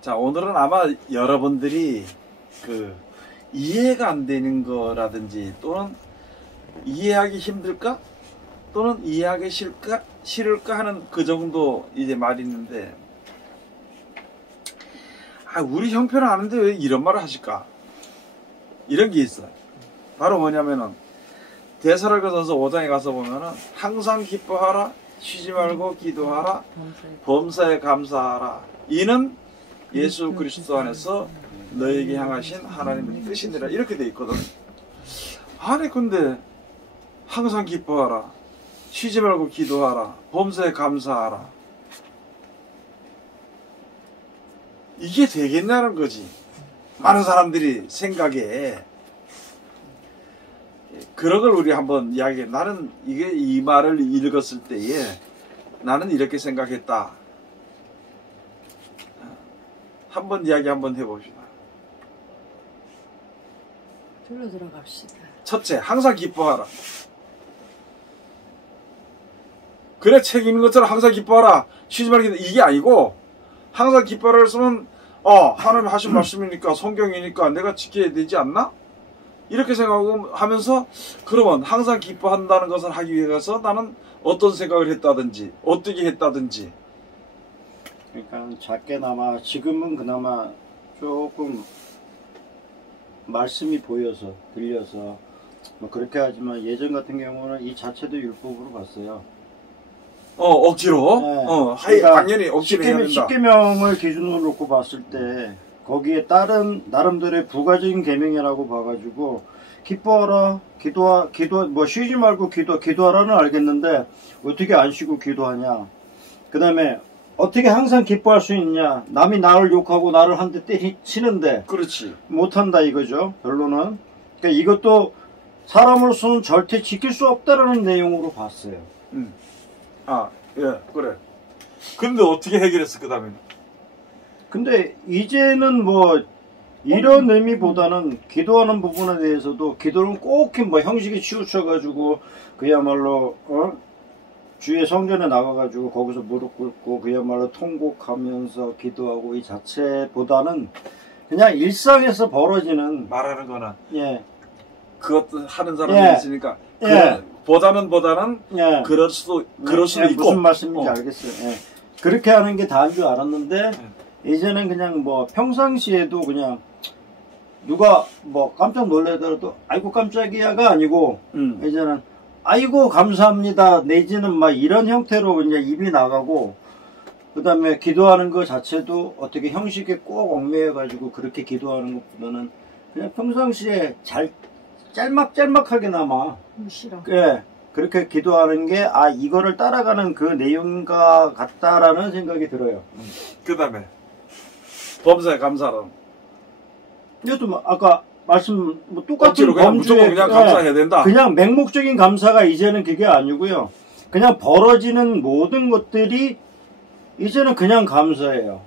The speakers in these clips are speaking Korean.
자, 오늘은 아마 여러분들이 그 이해가 안 되는 거라든지 또는 이해하기 힘들까? 또는 이해하기 싫을까 하는 그 정도 이제 말이 있는데, 우리 형편은 아는데 왜 이런 말을 하실까? 이런 게 있어요. 바로 뭐냐면은 데살로니가전서 5장에 가서 보면은 항상 기뻐하라, 쉬지 말고 기도하라, 범사에 감사하라. 이는 예수 그리스도 안에서 너에게 향하신 하나님의 뜻이니라. 이렇게 돼 있거든. 아니 근데 항상 기뻐하라, 쉬지 말고 기도하라, 범사에 감사하라. 이게 되겠냐는 거지. 많은 사람들이 생각에. 그런 걸 우리 한번 이야기해. 나는 이 말을 읽었을 때에 나는 이렇게 생각했다. 한번 이야기 한번 해봅시다. 둘로 들어갑시다. 첫째, 항상 기뻐하라. 그래, 책 읽는 것처럼 항상 기뻐하라, 쉬지 말고 이게 아니고, 항상 기뻐하라 했으면 하나님 하신 말씀이니까, 성경이니까 내가 지켜야 되지 않나? 이렇게 생각하면서, 그러면 항상 기뻐한다는 것을 하기 위해서 나는 어떤 생각을 했다든지 어떻게 했다든지. 그러니까 작게나마 지금은 그나마 조금 말씀이 보여서 들려서 뭐 그렇게 하지만, 예전 같은 경우는 이 자체도 율법으로 봤어요. 억지로? 네. 그러니까 당연히 억지로 해야 된다. 10계명을 기준으로 놓고 봤을 때 거기에 따른 나름대로의 부가적인 계명이라고 봐가지고, 기뻐하라, 뭐 쉬지 말고 기도하라는 알겠는데 어떻게 안 쉬고 기도하냐. 그 다음에 어떻게 항상 기뻐할 수 있냐. 남이 나를 욕하고 나를 한 대 때리치는데 그렇지, 못한다 이거죠, 결론은. 그러니까 이것도 사람으로서는 절대 지킬 수 없다라는 내용으로 봤어요. 예, 그래. 근데 어떻게 해결했어, 그 다음에? 근데 이제는 뭐 이런 의미보다는 기도하는 부분에 대해서도, 기도는 꼭 뭐 형식에 치우쳐가지고 그야말로 주의 성전에 나가가지고 거기서 무릎 꿇고 그야말로 통곡하면서 기도하고 이 자체보다는 그냥 일상에서 벌어지는, 말하는 거는, 예, 그것도 하는 사람이 있으니까, 보다는 그럴 수도 있고. 무슨 말씀인지 알겠어요. 예. 그렇게 하는 게 다인 줄 알았는데, 이제는 그냥 뭐 평상시에도 그냥 누가 뭐 깜짝 놀라더라도 아이고 깜짝이야가 아니고, 이제는 아이고 감사합니다 내지는 막 이런 형태로 그냥 입이 나가고, 그 다음에 기도하는 것 자체도 어떻게 형식에 꼭 얽매여 가지고 그렇게 기도하는 것보다는 그냥 평상시에 짤막짤막하게나마, 싫어. 예, 그렇게 기도하는 게 이거를 따라가는 그 내용과 같다라는 생각이 들어요. 그 다음에 범사에 감사하라. 이것도 뭐 아까 말씀 뭐 똑같은 그냥 무조건 그냥 감사해야 된다. 그냥 맹목적인 감사가 이제는 그게 아니고요. 그냥 벌어지는 모든 것들이 이제는 그냥 감사해요.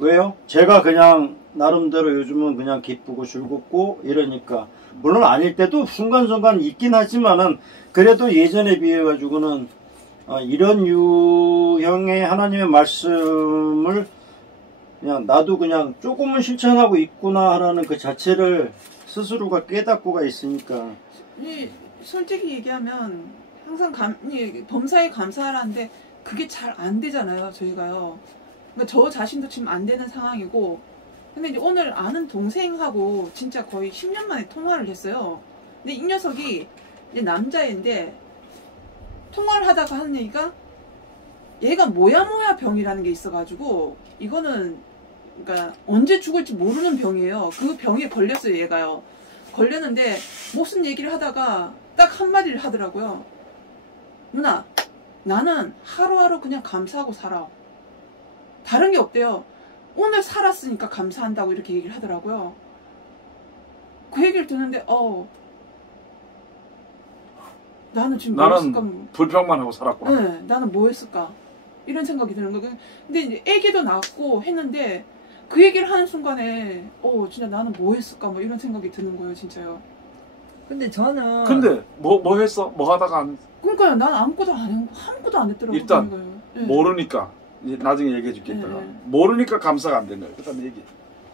왜요? 제가 그냥 나름대로 요즘은 그냥 기쁘고 즐겁고 이러니까, 물론 아닐 때도 순간순간 있긴 하지만은, 그래도 예전에 비해 가지고는 이런 유형의 하나님의 말씀을 그냥 나도 그냥 조금은 실천하고 있구나 하라는 그 자체를 스스로가 깨닫고가 있으니까. 솔직히 얘기하면 항상 범사에 감사하라는데 그게 잘 안 되잖아요, 저희가요. 그러니까 저 자신도 지금 안 되는 상황이고, 근데 이제 오늘 아는 동생하고 진짜 거의 10년 만에 통화를 했어요. 근데 이 녀석이 이제 남자인데, 통화를 하다가 하는 얘기가, 얘가 모야모야 병이라는 게 있어가지고, 이거는 그러니까 언제 죽을지 모르는 병이에요. 그 병에 걸렸어요, 얘가요. 걸렸는데 무슨 얘기를 하다가 딱 한마디를 하더라고요. 누나, 나는 하루하루 그냥 감사하고 살아. 다른 게 없대요. 오늘 살았으니까 감사한다고 이렇게 얘기를 하더라고요. 그 얘기를 듣는데 나는 지금 뭐 했을까? 불평만 하고 살았구나. 네, 나는 뭐 했을까? 이런 생각이 드는 거예요. 근데 이제 애기도 낳고 했는데 그 얘기를 하는 순간에 진짜 나는 뭐 했을까? 뭐 이런 생각이 드는 거예요, 진짜요. 근데 저는 뭐 했어? 뭐 하다가 그러니까요. 난 아무것도 안 했더라고요. 일단 네. 모르니까. 이제 나중에 얘기해 줄게 있다가 네. 모르니까 감사가 안 된 거예요. 그다음 얘기.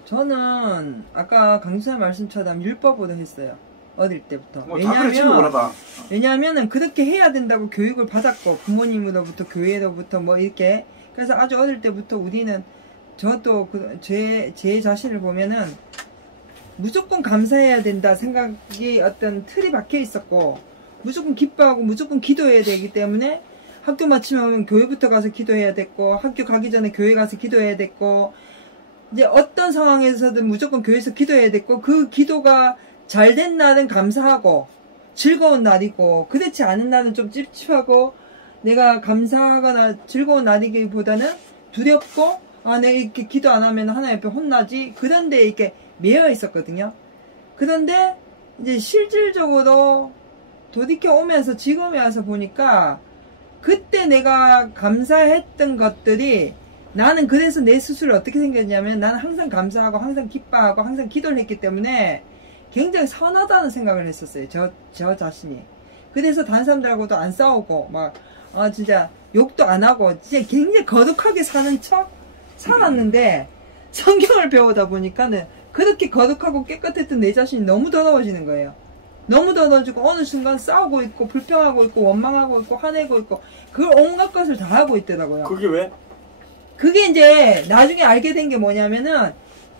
저는 아까 강수사 말씀처럼 율법으로 했어요. 어릴 때부터. 다 그렇지 뭐라다. 왜냐하면은 그렇게 해야 된다고 교육을 받았고 부모님으로부터 교회로부터 뭐 이렇게 그래서 아주 어릴 때부터 우리는 저도 제 자신을 보면은 무조건 감사해야 된다 생각이 어떤 틀이 박혀 있었고 무조건 기뻐하고 무조건 기도해야 되기 때문에 학교 마치면 교회부터 가서 기도해야 됐고 학교 가기 전에 교회 가서 기도해야 됐고 이제 어떤 상황에서든 무조건 교회에서 기도해야 됐고 그 기도가 잘 된 날은 감사하고 즐거운 날이고 그렇지 않은 날은 좀 찝찝하고 내가 감사하거나 즐거운 날이기보다는 두렵고 아 내가 이렇게 기도 안 하면 하나님 앞에 혼나지 그런데 이렇게 매여 있었거든요. 그런데 이제 실질적으로 돌이켜 오면서 지금에 와서 보니까 그때 내가 감사했던 것들이 나는 그래서 내 스스로 어떻게 생겼냐면 나는 항상 감사하고 항상 기뻐하고 항상 기도를 했기 때문에 굉장히 선하다는 생각을 했었어요. 저 자신이. 그래서 다른 사람들하고도 안 싸우고 막 진짜 욕도 안 하고 진짜 굉장히 거룩하게 사는 척 살았는데 성경을 배우다 보니까는 그렇게 거룩하고 깨끗했던 내 자신이 너무 더러워지는 거예요. 너무 더러워지고 어느 순간 싸우고 있고 불평하고 있고 원망하고 있고 화내고 있고 그걸 온갖 것을 다 하고 있더라고요. 그게 왜? 그게 이제 나중에 알게 된 게 뭐냐면은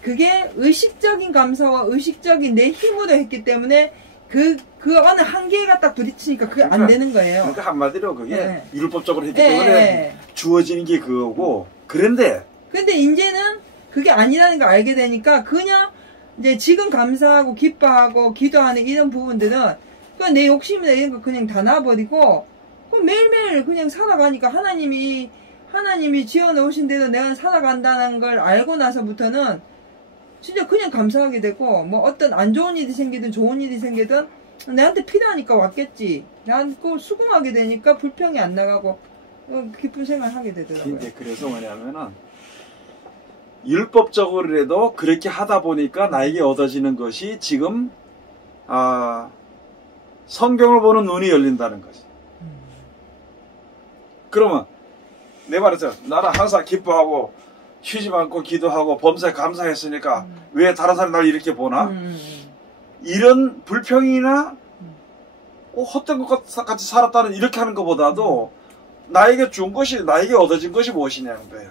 그게 의식적인 감사와 의식적인 내 힘으로 했기 때문에 그 어느 한계가 딱 부딪히니까 그게 안 되는 거예요. 그러니까 한마디로 그게 네. 율법적으로 했기 때문에 주어지는 게 그거고 그런데 이제는 그게 아니라는 걸 알게 되니까 그냥 이제 지금 감사하고 기뻐하고 기도하는 이런 부분들은 그냥 내 욕심이나 이런 거 그냥 다 놔버리고 매일매일 그냥 살아가니까 하나님이 지어놓으신 대로 내가 살아간다는 걸 알고 나서부터는 진짜 그냥 감사하게 되고 뭐 어떤 안 좋은 일이 생기든 좋은 일이 생기든 내한테 필요하니까 왔겠지. 난 그걸 수긍하게 되니까 불평이 안 나가고 기쁜 생활 하게 되더라고요. 근데 그래서 뭐냐면은 율법적으로라도 그렇게 하다 보니까 나에게 얻어지는 것이 지금 성경을 보는 눈이 열린다는 거지. 그러면 내 말했죠. 나는 항상 기뻐하고 쉬지 않고 기도하고 범사에 감사했으니까 왜 다른 사람이 날 이렇게 보나? 이런 불평이나 헛된 것 같이 살았다는 이렇게 하는 것보다도 나에게 준 것이 나에게 얻어진 것이 무엇이냐는 거예요.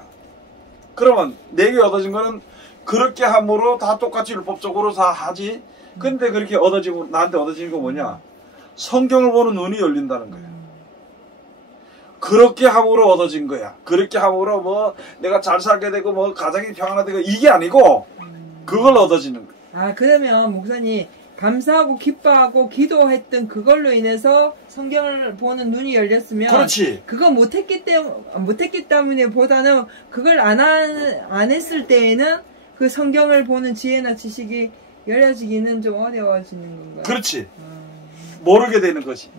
그러면 내게 얻어진 거는 그렇게 함으로 다 똑같이 율법적으로 다 하지. 근데 그렇게 얻어지고 나한테 얻어진 거 뭐냐? 성경을 보는 눈이 열린다는 거예요. 그렇게 함으로 얻어진 거야. 그렇게 함으로 뭐 내가 잘 살게 되고 뭐 가정이 평안하되고 이게 아니고 그걸 얻어지는 거야. 그러면 목사님 감사하고 기뻐하고 기도했던 그걸로 인해서 성경을 보는 눈이 열렸으면 그렇지. 그거 못했기 때문에 보다는 그걸 안 했을 때에는 그 성경을 보는 지혜나 지식이 열려지기는 좀 어려워지는 건가요? 그렇지. 모르게 되는 것이.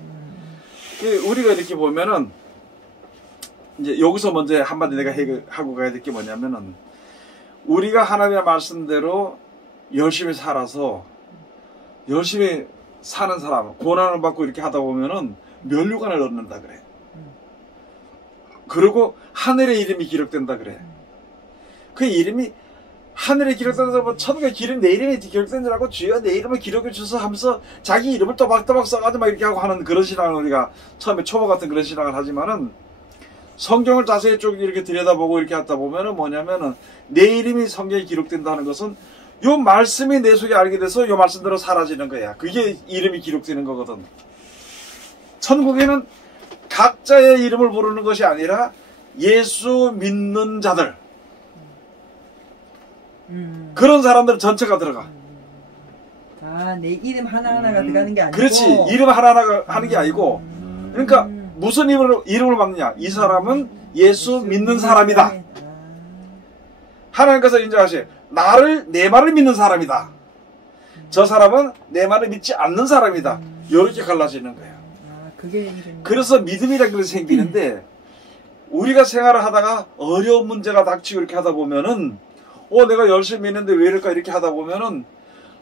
우리가 이렇게 보면은 이제 여기서 먼저 한마디 내가 하고 가야 될 게 뭐냐면은 우리가 하나님의 말씀대로 열심히 살아서 열심히 사는 사람 고난을 받고 이렇게 하다 보면은 면류관을 얻는다 그래. 그리고 하늘의 이름이 기록된다 그래. 그 이름이 하늘에 기록된다고 뭐 천국에 내 이름이 기록된 줄 알고 주여 내 이름을 기록해 주소 하면서 자기 이름을 또박또박 써가지고 막 이렇게 하고 하는 그런 신앙을 우리가 처음에 초보 같은 그런 신앙을 하지만은 성경을 자세히 쭉 이렇게 들여다보고 이렇게 하다 보면은 뭐냐면은 내 이름이 성경에 기록된다는 것은 요 말씀이 내 속에 알게 돼서 요 말씀대로 사라지는 거야. 그게 이름이 기록되는 거거든. 천국에는 각자의 이름을 부르는 것이 아니라 예수 믿는 자들 그런 사람들 전체가 들어가. 내 이름 하나하나가 들어가는 게 아니고 그렇지. 이름 하나하나가 하는 게 아니고 그러니까 무슨 이름을 받느냐. 이 사람은 예수 믿는 사람이다. 하나님께서 인정하시 내 말을 믿는 사람이다. 저 사람은 내 말을 믿지 않는 사람이다. 이렇게 갈라지는 거예요. 그게 그래서 믿음이라는 것이 생기는데 우리가 생활을 하다가 어려운 문제가 닥치고 이렇게 하다 보면은 내가 열심히 믿는데 왜 이럴까 이렇게 하다 보면은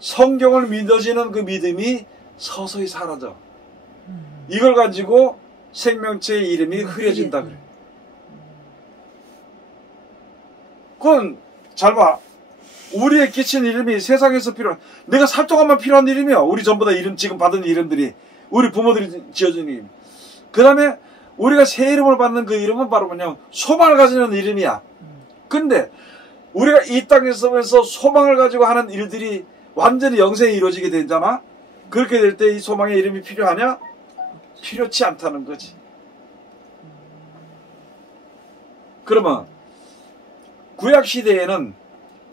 성경을 믿어지는 그 믿음이 서서히 사라져. 이걸 가지고 생명체의 이름이 흐려진다 그래. 그건 잘 봐. 우리의 끼친 이름이 세상에서 필요한, 내가 살 동안만 필요한 이름이야. 우리 전부 다 이름, 지금 받은 이름들이. 우리 부모들이 지어준 이름. 그 다음에 우리가 새 이름을 받는 그 이름은 바로 뭐냐면 소망을 가지는 이름이야. 근데 우리가 이 땅에 서면서 소망을 가지고 하는 일들이 완전히 영생에 이루어지게 되잖아. 그렇게 될 때 이 소망의 이름이 필요하냐? 필요치 않다는 거지. 그러면 구약 시대에는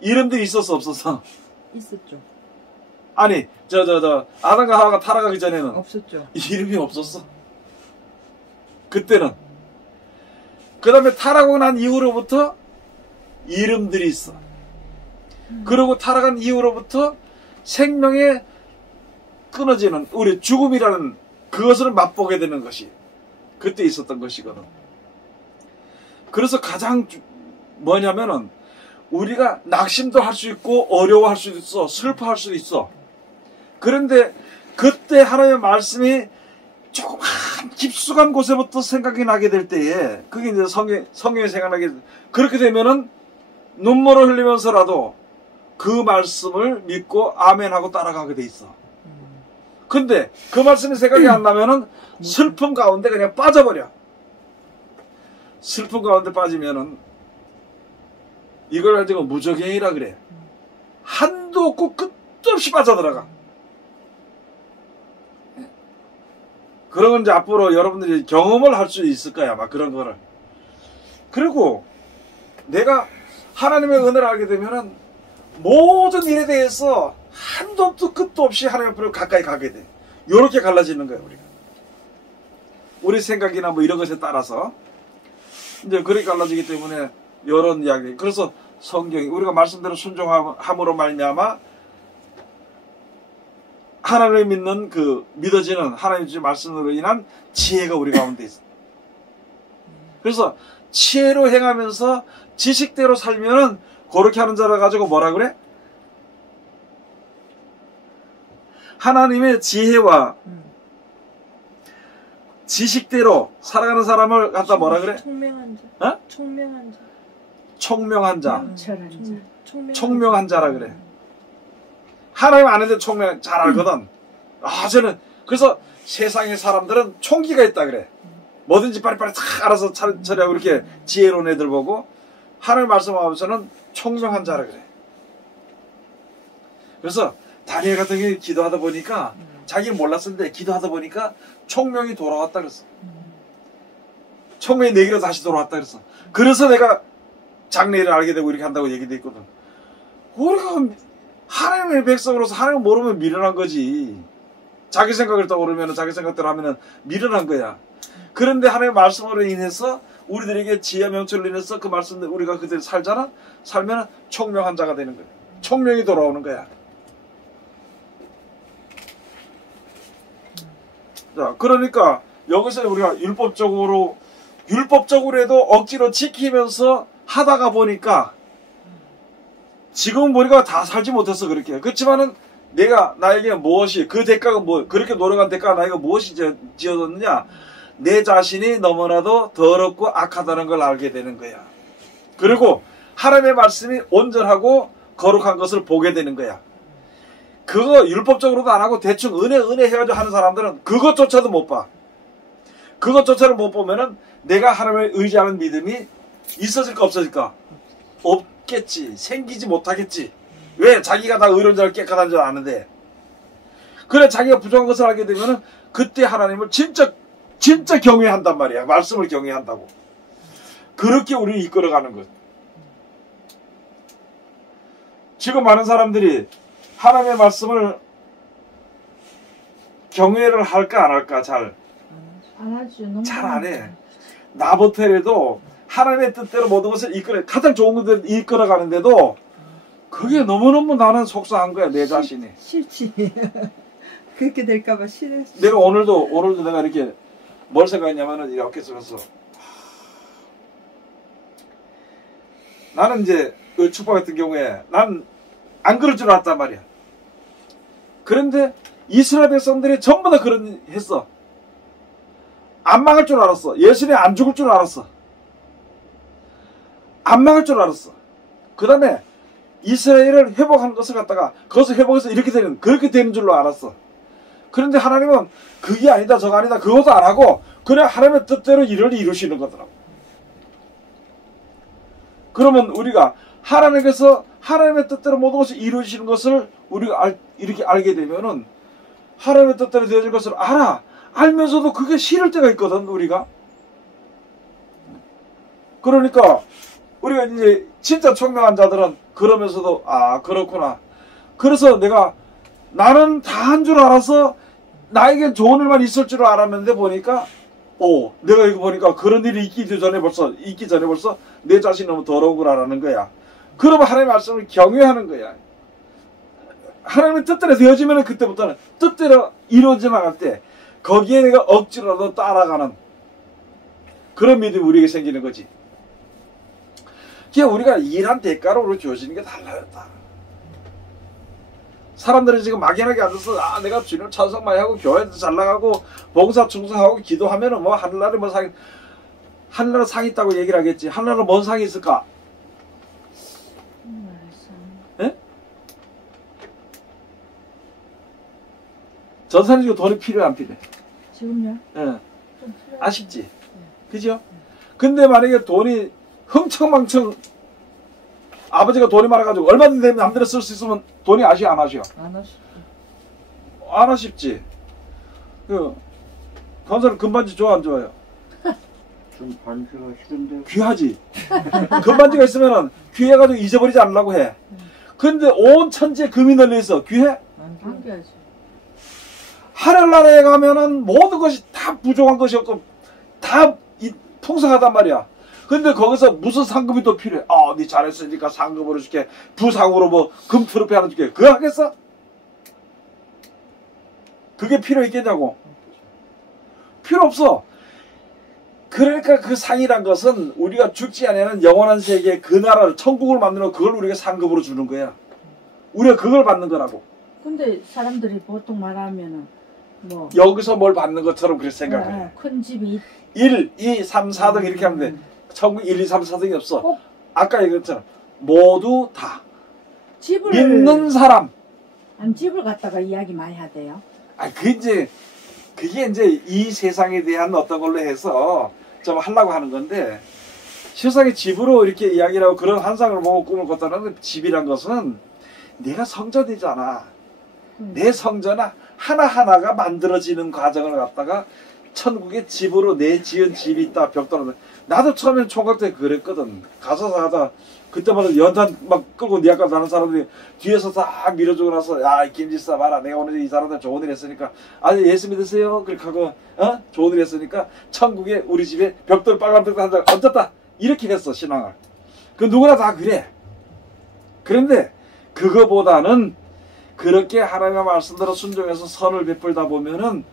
이름들이 있었어 없었어? 있었죠. 아니 아담과 하와가 타락하기 전에는 없었죠. 이름이 없었어. 그때는. 그 다음에 타락하고 난 이후로부터 이름들이 있어. 그리고 타락한 이후로부터 생명에 끊어지는 우리 죽음이라는 그것을 맛보게 되는 것이 그때 있었던 것이거든. 그래서 가장 뭐냐면은 우리가 낙심도 할 수 있고 어려워할 수도 있어. 슬퍼할 수도 있어. 그런데 그때 하나님의 말씀이 조금 깊숙한 곳에부터 생각이 나게 될 때에 그게 이제 성경이 생각나게 그렇게 되면은 눈물을 흘리면서라도 그 말씀을 믿고 아멘하고 따라가게 돼 있어. 근데 그 말씀이 생각이 안 나면은 슬픔 가운데 그냥 빠져버려. 슬픔 가운데 빠지면은 이걸 가지고 무적행이라 그래. 한도 없고 끝도 없이 빠져들어가. 그런 건 이제 앞으로 여러분들이 경험을 할 수 있을 거야, 막 그런 거를. 그리고 내가 하나님의 은혜를 알게 되면은 모든 일에 대해서 한도 없고 끝도 없이 하나님 앞으로 가까이 가게 돼. 요렇게 갈라지는 거야, 우리가. 우리 생각이나 뭐 이런 것에 따라서. 이제 그렇게 갈라지기 때문에 이런 이야기. 그래서 성경이 우리가 말씀대로 순종함으로 말미암아 하나님을 믿는 그 믿어지는 하나님 주신 말씀으로 인한 지혜가 우리 가운데 있어. 그래서 지혜로 행하면서 지식대로 살면은 그렇게 하는 자를 가지고 뭐라 그래? 하나님의 지혜와 지식대로 살아가는 사람을 갖다 뭐라 그래? 총명한 자. 어? 총명한 자. 총명한 자. 명철한 자. 총명한 자라 그래. 하나님 아는데 총명 잘 알거든. 아, 저는 그래서 세상의 사람들은 총기가 있다 그래. 뭐든지 빨리빨리 다 알아서 처리하고 이렇게 지혜로운 애들 보고 하나님 말씀하면서는 총명한 자라 그래. 그래서 다니엘 같은 경우에 기도하다 보니까 자기는 몰랐었는데 기도하다 보니까 총명이 돌아왔다 그랬어. 총명이 내게로 다시 돌아왔다 그랬어. 그래서 내가 장래를 알게 되고 이렇게 한다고 얘기돼 있거든. 우리가 하나님의 백성으로서 하나님을 모르면 미련한 거지. 자기 생각을 떠오르면 자기 생각대로 하면 미련한 거야. 그런데 하나님의 말씀으로 인해서 우리들에게 지혜와 명철로 인해서 그 말씀을 우리가 그대로 살잖아. 살면 총명한 자가 되는 거야. 총명이 돌아오는 거야. 자, 그러니까 여기서 우리가 율법적으로 해도 억지로 지키면서 하다가 보니까 지금 우리가 다 살지 못했어. 그렇게. 그렇지만은 내가 나에게 무엇이 그 대가가 뭐 그렇게 노력한 대가가 나에게 무엇이 지어졌느냐, 내 자신이 너무나도 더럽고 악하다는 걸 알게 되는 거야. 그리고 하나님의 말씀이 온전하고 거룩한 것을 보게 되는 거야. 그거 율법적으로도 안 하고 대충 은혜 해가지고 하는 사람들은 그것조차도 못 봐. 그것조차를 못 보면은 내가 하나님을 의지하는 믿음이 있어질까 없어질까? 없겠지. 생기지 못하겠지. 왜? 자기가 다 의로운 자를 깨끗한 줄 아는데. 그래, 자기가 부족한 것을 알게 되면은 그때 하나님을 진짜 경외한단 말이야. 말씀을 경외한다고. 그렇게 우리를 이끌어가는 것. 지금 많은 사람들이 하나님의 말씀을 경외를 할까 안 할까 잘 안 해. 나부터라도 하나님의 뜻대로 모든 것을 가장 좋은 것을 이끌어가는데도 그게 너무너무 나는 속상한 거야, 내 자신이. 싫지. 그렇게 될까봐 싫어. 내가 오늘도 내가 이렇게 뭘 생각했냐면은 이렇게 써서 나는 이제 축복 같은 경우에 난 안 그럴 줄 알았단 말이야. 그런데 이스라엘 백성들이 전부 다 했어. 안 망할 줄 알았어. 예수님이 안 죽을 줄 알았어. 안 망할 줄 알았어. 그 다음에 이스라엘을 회복하는 것을 갖다가 그것을 회복해서 이렇게 되는, 그렇게 되는 줄로 알았어. 그런데 하나님은 그게 아니다 저거 아니다 그것도 안 하고 그냥 하나님의 뜻대로 일을 이루시는 거더라고. 그러면 우리가 하나님께서 하나님의 뜻대로 모든 것을 이루시는 것을 우리가 이렇게 알게 되면은 하나님의 뜻대로 되어진 것을 알면서도 그게 싫을 때가 있거든 우리가. 그러니까 우리가 이제 진짜 총명한 자들은 그러면서도 그렇구나. 그래서 나는 다 한 줄 알아서 나에겐 좋은 일만 있을 줄 알았는데 보니까 내가 이거 보니까 그런 일이 있기 전에 벌써 내 자신이 너무 더러우구나라는 거야. 그러면 하나님의 말씀을 경외하는 거야. 하나님의 뜻대로 되어지면 그때부터는 뜻대로 이루어져 나갈 때 거기에 내가 억지로라도 따라가는 그런 믿음이 우리에게 생기는 거지. 그게 우리가 일한 대가로 우리 주어지는 게 달라졌다. 사람들이 지금 막연하게 앉아서 내가 주님을 찬송 많이 하고 교회도 잘 나가고 봉사 충성하고 기도하면은 뭐 하늘나라에 뭐 하늘나라 상이 있다고 얘기를 하겠지. 하늘나라 뭔 상이 있을까? 예? 전사님 지금 돈이 필요해 안 필요해? 지금요? 예. 아쉽지? 그죠? 근데 만약에 돈이 흥청망청 아버지가 돈이 많아가지고 얼마든지 되면 남들이 쓸 수 있으면 돈이 아쉬워 안 아쉬워? 안 아쉽지. 건설은 금반지 좋아 안 좋아요? 좀 반지가 싫은데. 귀하지. 금반지가 있으면은 귀해가지고 잊어버리지 않으려고 해. 근데 온 천지에 금이 널려 있어. 귀해? 안 귀하지. 하늘나라에 가면은 모든 것이 다 부족한 것이 없고 다 풍성하단 말이야. 근데 거기서 무슨 상급이 또 필요해? 네 잘했으니까 상급으로 줄게. 부상으로 뭐 금 트로피 하나 줄게. 그거 하겠어? 그게 필요 있겠냐고? 필요 없어. 그러니까 그 상이란 것은 우리가 죽지 않는 영원한 세계 그 나라를 천국을 만들어 그걸 우리가 상급으로 주는 거야. 우리가 그걸 받는 거라고. 근데 사람들이 보통 말하면은 뭐 여기서 뭘 받는 것처럼 그렇게 생각해. 큰 집이 1, 2, 3, 4등 이렇게 하면 돼. 천국 1, 2, 3, 4등이 없어. 아까 얘기했잖아. 모두 다. 집을 믿는 사람. 집을 갖다가 이야기 많이 하대요. 그게 이제 이 세상에 대한 어떤 걸로 해서 좀 하려고 하는 건데, 세상의 집으로 이렇게 이야기를 하고 그런 환상을 보고 꿈을 꿨다는 집이란 것은 내가 성전이잖아. 내 성전 하나하나가 만들어지는 과정을 갖다가 천국의 집으로 내 지은 집이 있다. 벽돌로. 나도 처음엔 총각 때 그랬거든. 가서 하다 그때마다 연탄 막 끌고 니 아까 다른 사람들이 뒤에서 다 밀어주고 나서 김지사 봐라. 내가 오늘 이 사람들 좋은 일 했으니까 예수 믿으세요. 그렇게 하고 좋은 일 했으니까 천국에 우리 집에 벽돌 빨간 벽돌 한장 얹었다. 이렇게 했어 신앙을. 그 누구나 다 그래. 그런데 그거보다는 그렇게 하나님의 말씀대로 순종해서 선을 베풀다 보면은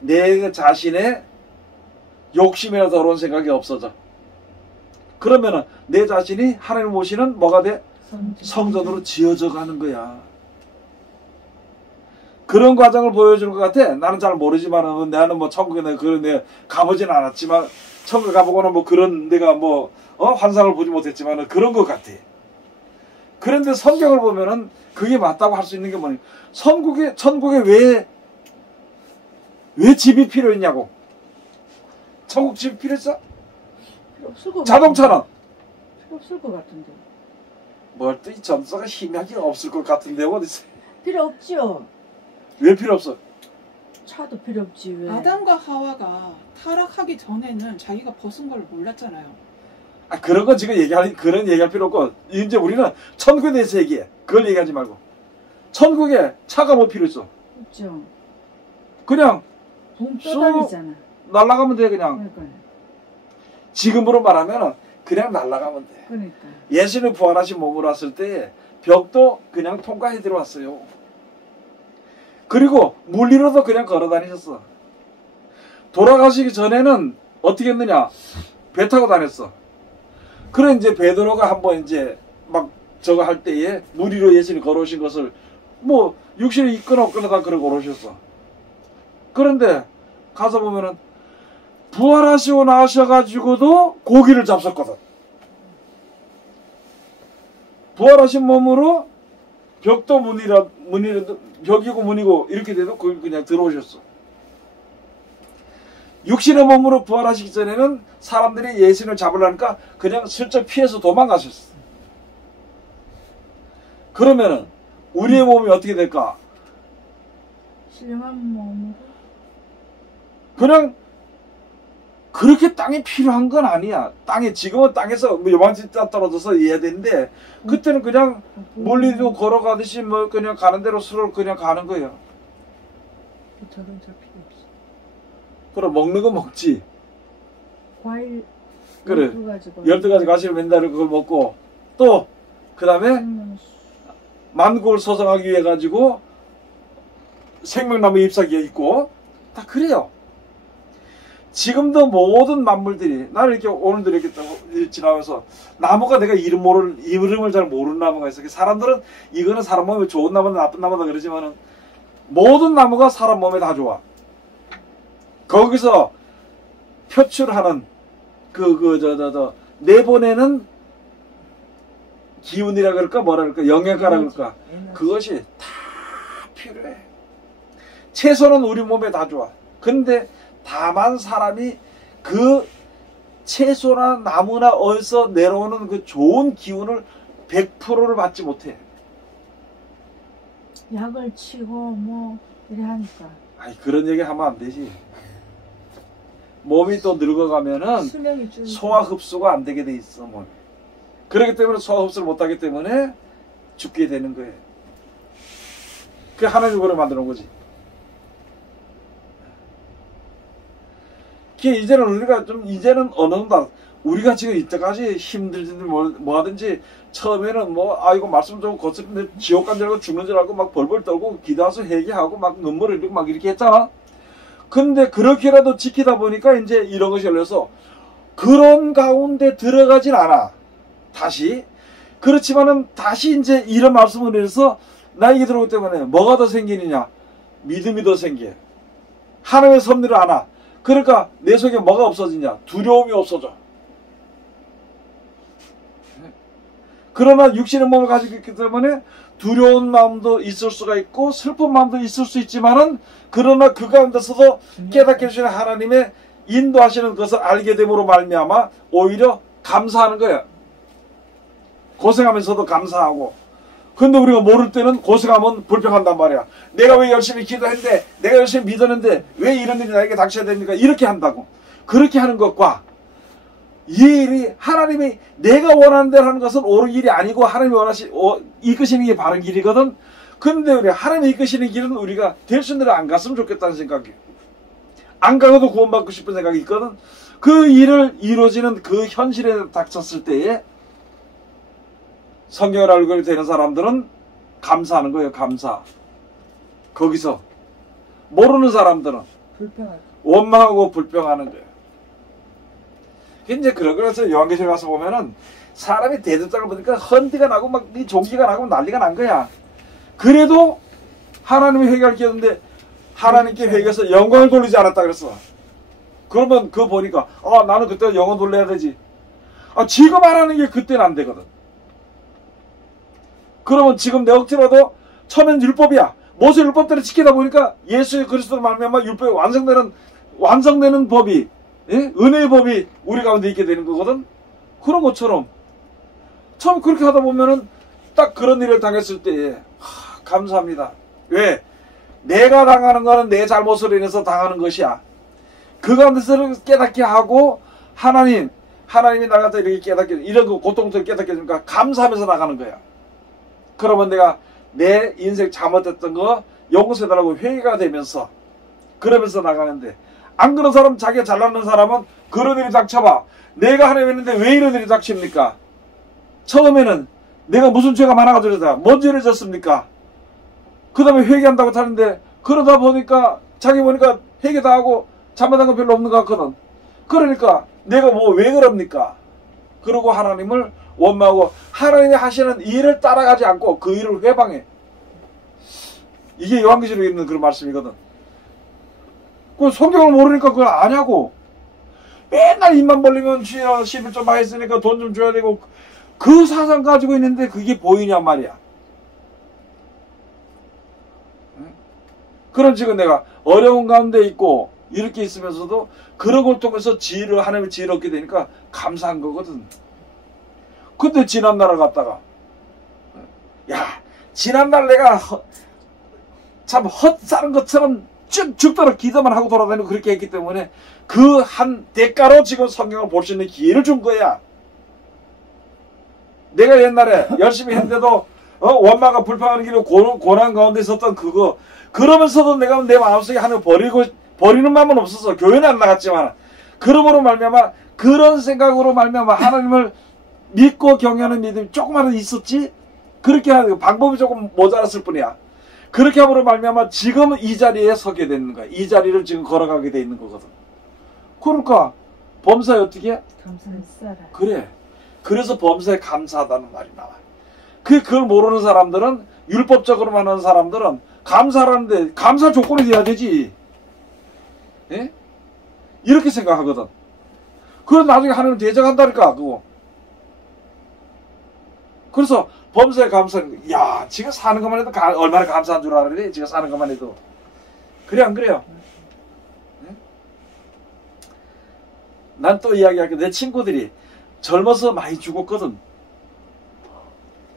내 자신의 욕심이나 더러운 생각이 없어져. 그러면은 내 자신이 하나님 모시는 뭐가 돼? 성전으로 지어져 가는 거야. 그런 과정을 보여주는 것 같아. 나는 잘 모르지만 나는 뭐 천국에 내가 가보진 않았지만 천국에 가보거나 뭐 그런 내가 뭐 환상을 보지 못했지만 그런 것 같아. 그런데 성경을 보면은 그게 맞다고 할 수 있는 게 뭐냐? 천국에 왜 집이 필요했냐고? 천국 집이 필요했어? 필요 없을 것 자동차는? 필요 없을 것 같은데. 뭘 또 이 점수가 희미하게 없을 것 같은데 어디서? 필요 없죠. 왜 필요 없어? 차도 필요 없지 왜? 아담과 하와가 타락하기 전에는 자기가 벗은 걸 몰랐잖아요. 그런 거 지금 그런 얘기할 필요 없고 이제 우리는 천국에 대해서 얘기해. 그걸 얘기하지 말고 천국에 차가 뭐 필요 있어? 없죠. 그냥 붕 떠다니잖아. 날아가면 돼 그냥. 그러니까. 지금으로 말하면 그냥 날아가면 돼. 그러니까. 예수님 부활하신 몸으로 왔을 때 벽도 그냥 통과해 들어왔어요. 그리고 물리로도 그냥 걸어 다니셨어. 돌아가시기 전에는 어떻게 했느냐? 배 타고 다녔어. 그래 이제 베드로가 한번 이제 막 저거 할 때에 물 위로 예수님이 걸어오신 것을 뭐 육신에 있거나 없거나 다 그러고 걸어오셨어. 그런데 가서 보면은 부활하시고 나셔가지고도 고기를 잡섰거든. 부활하신 몸으로 벽도 벽이고 문이고 이렇게 돼도 그걸 그냥 들어오셨어. 육신의 몸으로 부활하시기 전에는 사람들이 예수님을 잡으려니까 그냥 슬쩍 피해서 도망가셨어. 그러면은 우리의 몸이 어떻게 될까? 신령한 몸으로 그냥 그렇게 땅이 필요한 건 아니야. 지금은 땅에서 요만치 떨어져서 해야 되는데, 그때는 그냥 멀리도 걸어가듯이 뭐 그냥 가는 대로 서로 그냥 가는 거야. 자동차 필요 없어. 그럼 먹는 거 먹지. 과일 그래. 12가지 12가지 과실을 맨날 그걸 먹고, 또, 그 다음에 만국을 소성하기 위해 가지고 생명나무 잎사귀가 있고, 다 그래요. 지금도 모든 만물들이, 나는 이렇게 오늘도 이렇게 지나면서 나무가 내가 이름을 잘 모르는 나무가 있어. 사람들은 이거는 사람 몸에 좋은 나무다 나쁜 나무다 그러지만은 모든 나무가 사람 몸에 다 좋아. 거기서 표출하는 내보내는 기운이라 그럴까 뭐라 그럴까 영양가라 그럴까 그것이 다 필요해. 채소는 우리 몸에 다 좋아. 근데 다만 사람이 그 채소나 나무나 어디서 내려오는 그 좋은 기운을 100%를 받지 못해. 약을 치고 뭐 이래 하니까. 아니 그런 얘기 하면 안 되지. 몸이 또 늙어가면은 수명이 줄 소화 흡수가 안 되게 돼 있어 몸이. 그렇기 때문에 소화 흡수를 못 하기 때문에 죽게 되는 거예요. 그게 하나님이 그걸 만들어 놓은 거지. 이제는 우리가 이제는 어느 정도 우리가 지금 이때까지 힘들든지 뭐 하든지 처음에는 이거 말씀 좀 거스르는데 지옥 간 줄 알고 죽는 줄 알고 막 벌벌 떨고 기도해서 회개하고 막 눈물을 흘리고 막 이렇게 했잖아. 근데 그렇게라도 지키다 보니까 이제 이런 것이 열려서 그런 가운데 들어가진 않아. 다시. 그렇지만은 다시 이제 이런 말씀을 해서 나에게 들어오기 때문에 뭐가 더 생기느냐? 믿음이 더 생겨. 하나님의 섭리를 알아. 그러니까 내 속에 뭐가 없어지냐? 두려움이 없어져. 그러나 육신의 몸을 가지고 있기 때문에 두려운 마음도 있을 수가 있고 슬픈 마음도 있을 수 있지만은 그러나 그 가운데서도 깨닫게 해주시는 하나님의 인도하시는 것을 알게 됨으로 말미암아 오히려 감사하는 거야. 고생하면서도 감사하고. 근데 우리가 모를 때는 고생하면 불평한단 말이야. 내가 왜 열심히 기도했는데, 내가 열심히 믿었는데 왜 이런 일이 나에게 닥쳐야 됩니까? 이렇게 한다고. 그렇게 하는 것과 이 일이 하나님이 내가 원하는 대로 하는 것은 옳은 일이 아니고 하나님이 이끄시는 게 바른 길이거든. 근데 우리 하나님이 이끄시는 길은 우리가 될 수 있는 대로 안 갔으면 좋겠다는 생각이. 안 가고도 구원받고 싶은 생각이 있거든. 그 일을 이루어지는 그 현실에 닥쳤을 때에 성경을 알고 되는 사람들은 감사하는 거예요. 감사. 거기서 모르는 사람들은 불평할 원망하고 불평하는 거예요. 이제 그래서 요한계시록 가서 보면은 사람이 대적장을 보니까 헌티가 나고 막 종기가 나고 난리가 난 거야. 그래도 하나님이 회개할 기회였는데 하나님께 회개해서 영광을 돌리지 않았다 그랬어. 그러면 그거 보니까 나는 그때 영광 돌려야 되지. 지금 하라는 게 그때는 안 되거든. 그러면 지금 내 억지라도 처음엔 율법이야. 모세 율법대로 지키다 보니까 예수 그리스도로 말미암아 율법이 완성되는 법이, 은혜의 법이 우리 가운데 있게 되는 거거든. 그런 것처럼 처음 그렇게 하다 보면은 딱 그런 일을 당했을 때에 감사합니다. 왜? 내가 당하는 거는 내 잘못으로 인해서 당하는 것이야. 그 가운데서 깨닫게 하고 하나님이 나한테 이렇게 깨닫게 이런 거 고통스럽게 깨닫게 해주니까 감사하면서 나가는 거야. 그러면 내가 내 인생 잘못했던 거 용서해달라고 회개가 되면서 그러면서 나가는데, 안 그런 사람, 자기가 잘나는 사람은 그런 일이 닥쳐봐. 내가 하나님 했는데 왜 이런 일이 닥칩니까? 처음에는 내가 무슨 죄가 많아가지고 뭔 죄를 졌습니까? 그 다음에 회개한다고 하는데 그러다 보니까 자기 보니까 회개 다 하고 잘못한 거 별로 없는 것 같거든. 그러니까 내가 왜 그럽니까? 그러고 하나님을 원망하고 하나님이 하시는 일을 따라가지 않고 그 일을 회방해. 이게 요한계시록에 있는 그런 말씀이거든. 그 성경을 모르니까 그걸 아냐고. 맨날 입만 벌리면 11조 많이 했으니까 돈 좀 줘야 되고 그 사상 가지고 있는데 그게 보이냔 말이야. 그럼 지금 내가 어려운 가운데 있고 이렇게 있으면서도 그런 걸 통해서 지혜를, 하나님의 지혜를 얻게 되니까 감사한 거거든. 근데 지난날을 갖다가 야, 지난날 내가 참 헛사는 것처럼 쭉 죽도록 기도만 하고 돌아다니고 그렇게 했기 때문에 그 한 대가로 지금 성경을 볼 수 있는 기회를 준 거야. 내가 옛날에 열심히 했는데도 원망과 불평하는 길로 고난 가운데 있었던 그거, 그러면서도 내가 내 마음속에 하나님 버리는 마음은 없었어. 교회는 안 나갔지만 그러므로 말미암아 그런 생각으로 말미암아 하나님을 믿고 경외하는 믿음이 조금만 있었지. 그렇게 하는 방법이 조금 모자랐을 뿐이야. 그렇게 함으로 말미암아 지금 이 자리에 서게 되는 거야. 이 자리를 지금 걸어가게 돼 있는 거거든. 그러니까 범사에 어떻게 해? 감사했어라. 그래. 그래서 범사에 감사하다는 말이 나와. 그걸 모르는 사람들은, 율법적으로만 하는 사람들은 감사하는데 감사 조건이 돼야 되지. 예? 이렇게 생각하거든. 그래서 나중에 하나님 대적한다니까 그거. 그래서 범사에 감사하는, 야, 지금 사는 것만 해도 얼마나 감사한 줄 알아야 지금 사는 것만 해도. 그래 안 그래요? 예? 난 또 이야기할게. 내 친구들이 젊어서 많이 죽었거든.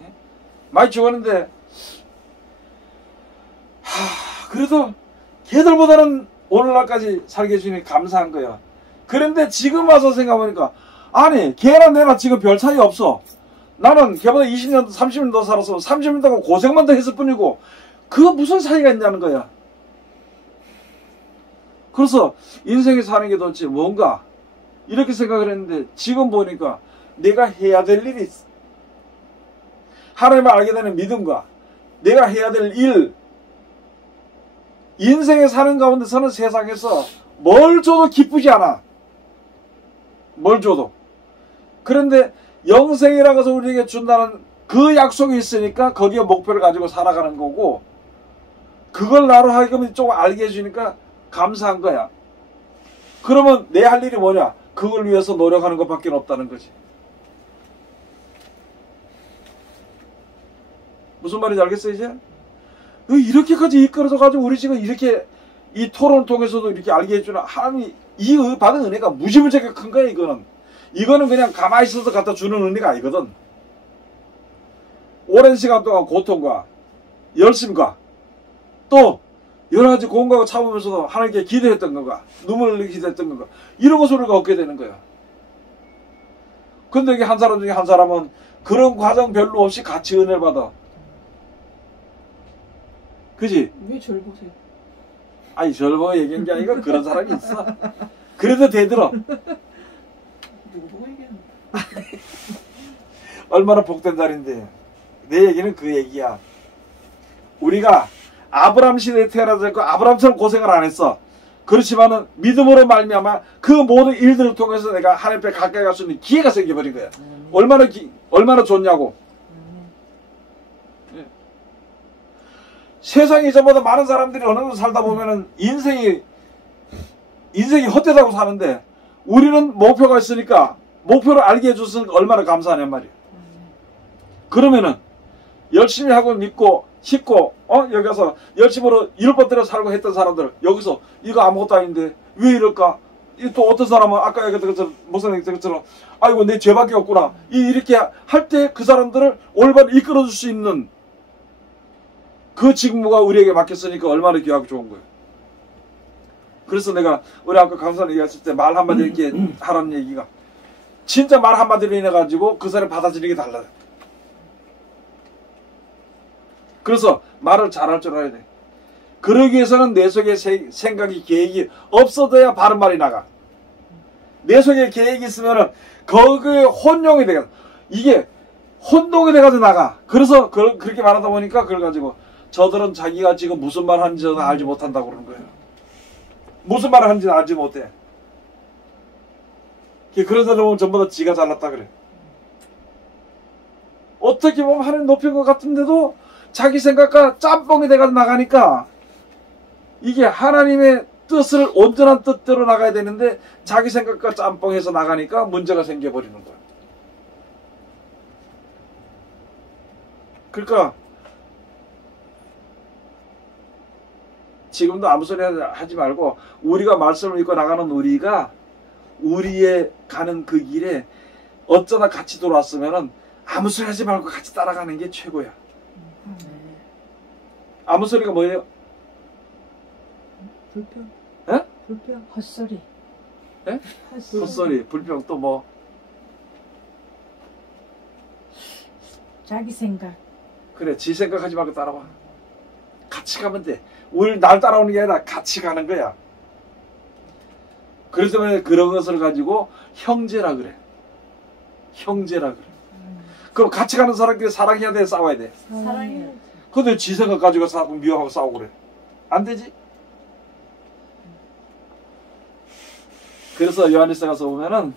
예? 많이 죽었는데 그래도 걔들보다는 오늘날까지 살게 해주니 감사한 거야. 그런데 지금 와서 생각해보니까 아니 걔나 내나 지금 별 차이 없어. 나는 걔보다 20년 30년 더 살아서 30년 동안 고생만 더 했을 뿐이고 그거 무슨 차이가 있냐는 거야. 그래서 인생에 사는 게 도대체 뭔가 이렇게 생각을 했는데 지금 보니까 내가 해야 될 일이 있어. 하나님을 알게 되는 믿음과 내가 해야 될 일, 인생에 사는 가운데서는 세상에서 뭘 줘도 기쁘지 않아. 뭘 줘도. 그런데 영생이라는 것을 우리에게 준다는 그 약속이 있으니까 거기에 목표를 가지고 살아가는 거고, 그걸 나로 하여금 좀 알게 해주니까 감사한 거야. 그러면 내 할 일이 뭐냐? 그걸 위해서 노력하는 것밖에 없다는 거지. 무슨 말인지 알겠어요 이제? 이렇게까지 이끌어져가지고 우리 지금 이렇게 이 토론을 통해서도 이렇게 알게 해주는 하나님이 이 받은 은혜가 무지무지하게 큰 거야. 이거는 그냥 가만히 있어서 갖다 주는 은혜가 아니거든. 오랜 시간 동안 고통과 열심과 또 여러 가지 고통과 참으면서도 하나님께 기도했던 건가, 눈물을 흘리게 기도했던 건가, 이런 것을 우리가 얻게 되는 거야. 근데 여기 한 사람 중에 한 사람은 그런 과정 별로 없이 같이 은혜를 받아. 그지? 왜 절 보세요? 아니 절 보고 얘기한 게 아니고 그런 사람이 있어. 그래도 되들어. 누구 보고 얘기하는 얼마나 복된 자리인데. 내 얘기는 그 얘기야. 우리가 아브람 시대에 태어나서 아브람처럼 고생을 안 했어. 그렇지만은 믿음으로 말미암아 그 모든 일들을 통해서 내가 하나님 앞에 가까이 갈 수 있는 기회가 생겨버린 거야. 얼마나 좋냐고. 예. 세상에 저보다 많은 사람들이 어느 정도 살다 보면은 인생이 헛되다고 사는데 우리는 목표가 있으니까 목표를 알게 해줬으니까 얼마나 감사하냔 말이야. 그러면은 열심히 하고 믿고 싶고 여기 가서 열심으로 율법대로 살고 했던 사람들 여기서 이거 아무것도 아닌데 왜 이럴까? 또 어떤 사람은 아까 얘기했던 것처럼 목사님 얘기했던 것처럼 아이고 내 죄밖에 없구나 이렇게 할 때 그 사람들을 올바로 이끌어줄 수 있는 그 직무가 우리에게 맡겼으니까 얼마나 귀하고 좋은 거예요. 그래서 내가 우리 아까 강사님 얘기했을 때 말 한마디 이렇게 하라는 얘기가 진짜 말 한마디로 인해 가지고 그 사람이 받아들이는 게 달라요. 그래서 말을 잘할 줄 알아야 돼. 그러기 위해서는 내 속에 생각이 계획이 없어져야 바른 말이 나가. 내 속에 계획이 있으면은 거기에 혼용이 돼가지고 이게 혼동이 돼가지고 나가. 그래서 그렇게 말하다 보니까 그걸 가지고 저들은 자기가 지금 무슨 말 하는지는 알지 못한다고 그러는 거예요. 무슨 말을 하는지는 알지 못해. 그런 사람은 전부 다 지가 잘났다 그래. 어떻게 보면 하나님 높인 것 같은데도 자기 생각과 짬뽕이 돼가지고 나가니까 이게 하나님의 뜻을 온전한 뜻대로 나가야 되는데 자기 생각과 짬뽕해서 나가니까 문제가 생겨버리는 거야. 그러니까 지금도 아무 소리 하지 말고 우리가 말씀을 읽고 나가는 우리가 우리의 가는 그 길에 어쩌다 같이 돌아왔으면은 아무 소리 하지 말고 같이 따라가는 게 최고야. 아무 소리가 뭐예요? 불평. 에? 불평. 헛소리. 에? 헛소리, 불평 또 뭐? 자기 생각. 그래, 지 생각하지 말고 따라와. 같이 가면 돼. 우리 날 따라오는 게 아니라 같이 가는 거야. 그래서 그런 것을 가지고 형제라 그래. 형제라 그래. 그럼 같이 가는 사람끼리 사랑해야 돼, 싸워야 돼? 사랑해. 근데 지 생각 가지고 미워하고 싸우고 그래. 안 되지? 그래서 요한일서 가서 보면은